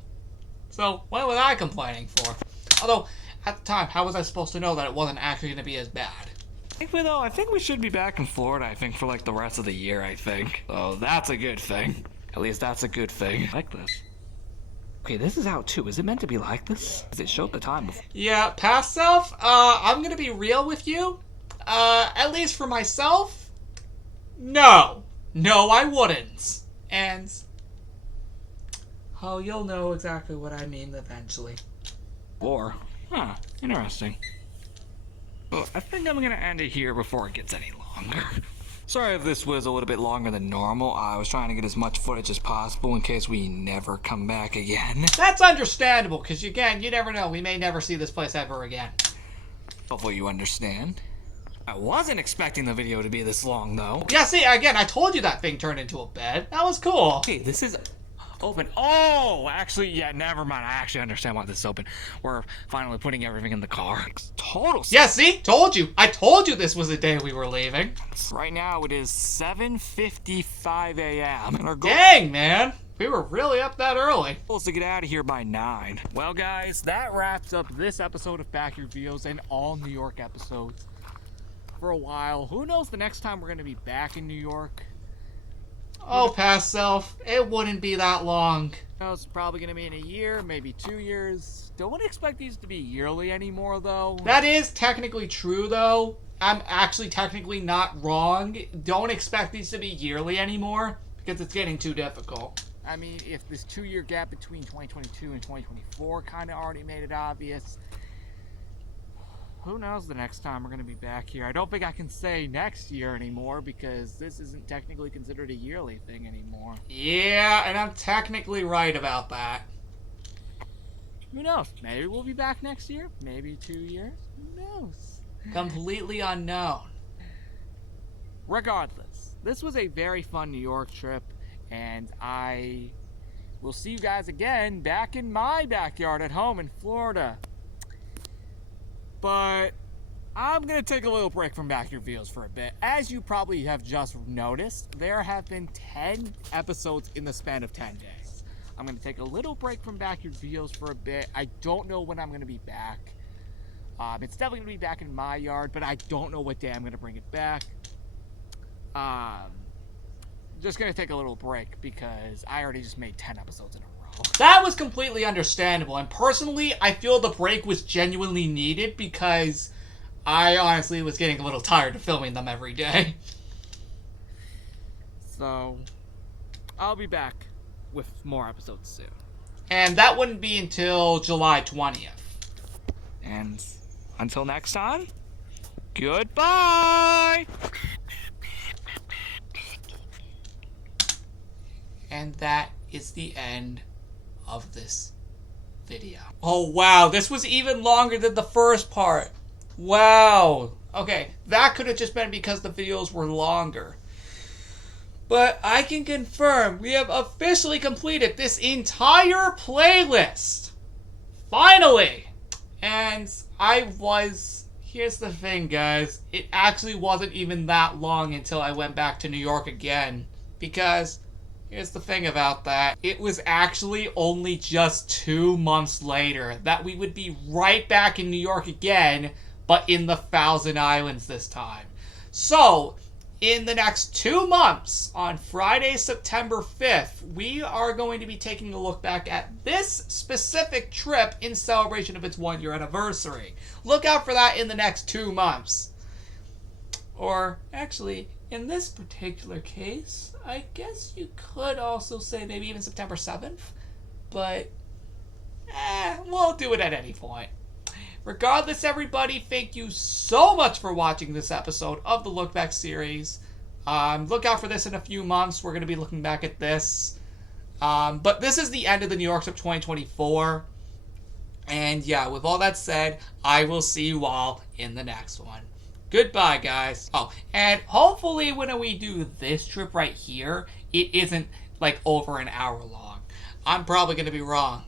So, what was I complaining for? Although, at the time, how was I supposed to know that it wasn't actually going to be as bad? I think we should be back in Florida, I think, for like the rest of the year, I think. So that's a good thing. At least that's a good thing. I like this. Okay, this is out too. Is it meant to be like this? Because it showed the time before. Yeah, past self, I'm gonna be real with you. At least for myself, no. No, I wouldn't. And, oh, you'll know exactly what I mean eventually. Or, huh, interesting. Well, I think I'm gonna end it here before it gets any longer. Sorry if this was a little bit longer than normal. I was trying to get as much footage as possible in case we never come back again. That's understandable, because again, you never know. We may never see this place ever again. Hopefully you understand. I wasn't expecting the video to be this long, though. Yeah, see, again, I told you that thing turned into a bed. That was cool. Okay, this is open. Oh, actually, yeah, never mind. I actually understand why this is open. We're finally putting everything in the car. Makes total sense. Yeah, see? Told you. I told you this was the day we were leaving. Right now, it is 7:55 a.m. And our goal Dang, man. We were really up that early. is to get out of here by 9. Well, guys, that wraps up this episode of Back Reveals and all New York episodes for a while. Who knows the next time we're going to be back in New York? Oh, past self, it wouldn't be that long. It's probably going to be in a year, maybe 2 years. Don't expect these to be yearly anymore, though. That is technically true, though. I'm actually technically not wrong. Don't expect these to be yearly anymore, because it's getting too difficult. I mean, if this 2-year gap between 2022 and 2024 kind of already made it obvious, who knows the next time we're going to be back here. I don't think I can say next year anymore because this isn't technically considered a yearly thing anymore. Yeah, and I'm technically right about that. Who knows? Maybe we'll be back next year. Maybe 2 years. Who knows? Completely unknown. Regardless, this was a very fun New York trip, and I will see you guys again back in my backyard at home in Florida. But I'm going to take a little break from Backyard Videos for a bit. As you probably have just noticed, there have been 10 episodes in the span of 10 days. I'm going to take a little break from Backyard Videos for a bit. I don't know when I'm going to be back. It's definitely going to be back in my yard, but I don't know what day I'm going to bring it back. Just going to take a little break because I already just made 10 episodes in a row. That was completely understandable, and personally, I feel the break was genuinely needed because I honestly was getting a little tired of filming them every day. So, I'll be back with more episodes soon. And that wouldn't be until July 20th. And until next time, goodbye! And that is the end of this video. Oh wow, this was even longer than the first part. Wow. Okay, that could have just been because the videos were longer. But I can confirm we have officially completed this entire playlist. Finally! And here's the thing, guys. It actually wasn't even that long until I went back to New York again. Because here's the thing about that. It was actually only just 2 months later that we would be right back in New York again, but in the Thousand Islands this time. So, in the next 2 months, on Friday, September 5th, we are going to be taking a look back at this specific trip in celebration of its 1-year anniversary. Look out for that in the next 2 months. Or, actually, in this particular case, I guess you could also say maybe even September 7th. But, we'll do it at any point. Regardless, everybody, thank you so much for watching this episode of the Look Back series. Look out for this in a few months. We're going to be looking back at this. But this is the end of the New York trip 2024. And yeah, with all that said, I will see you all in the next one. Goodbye, guys. Oh, and hopefully when we do this trip right here, it isn't like over an hour long. I'm probably going to be wrong.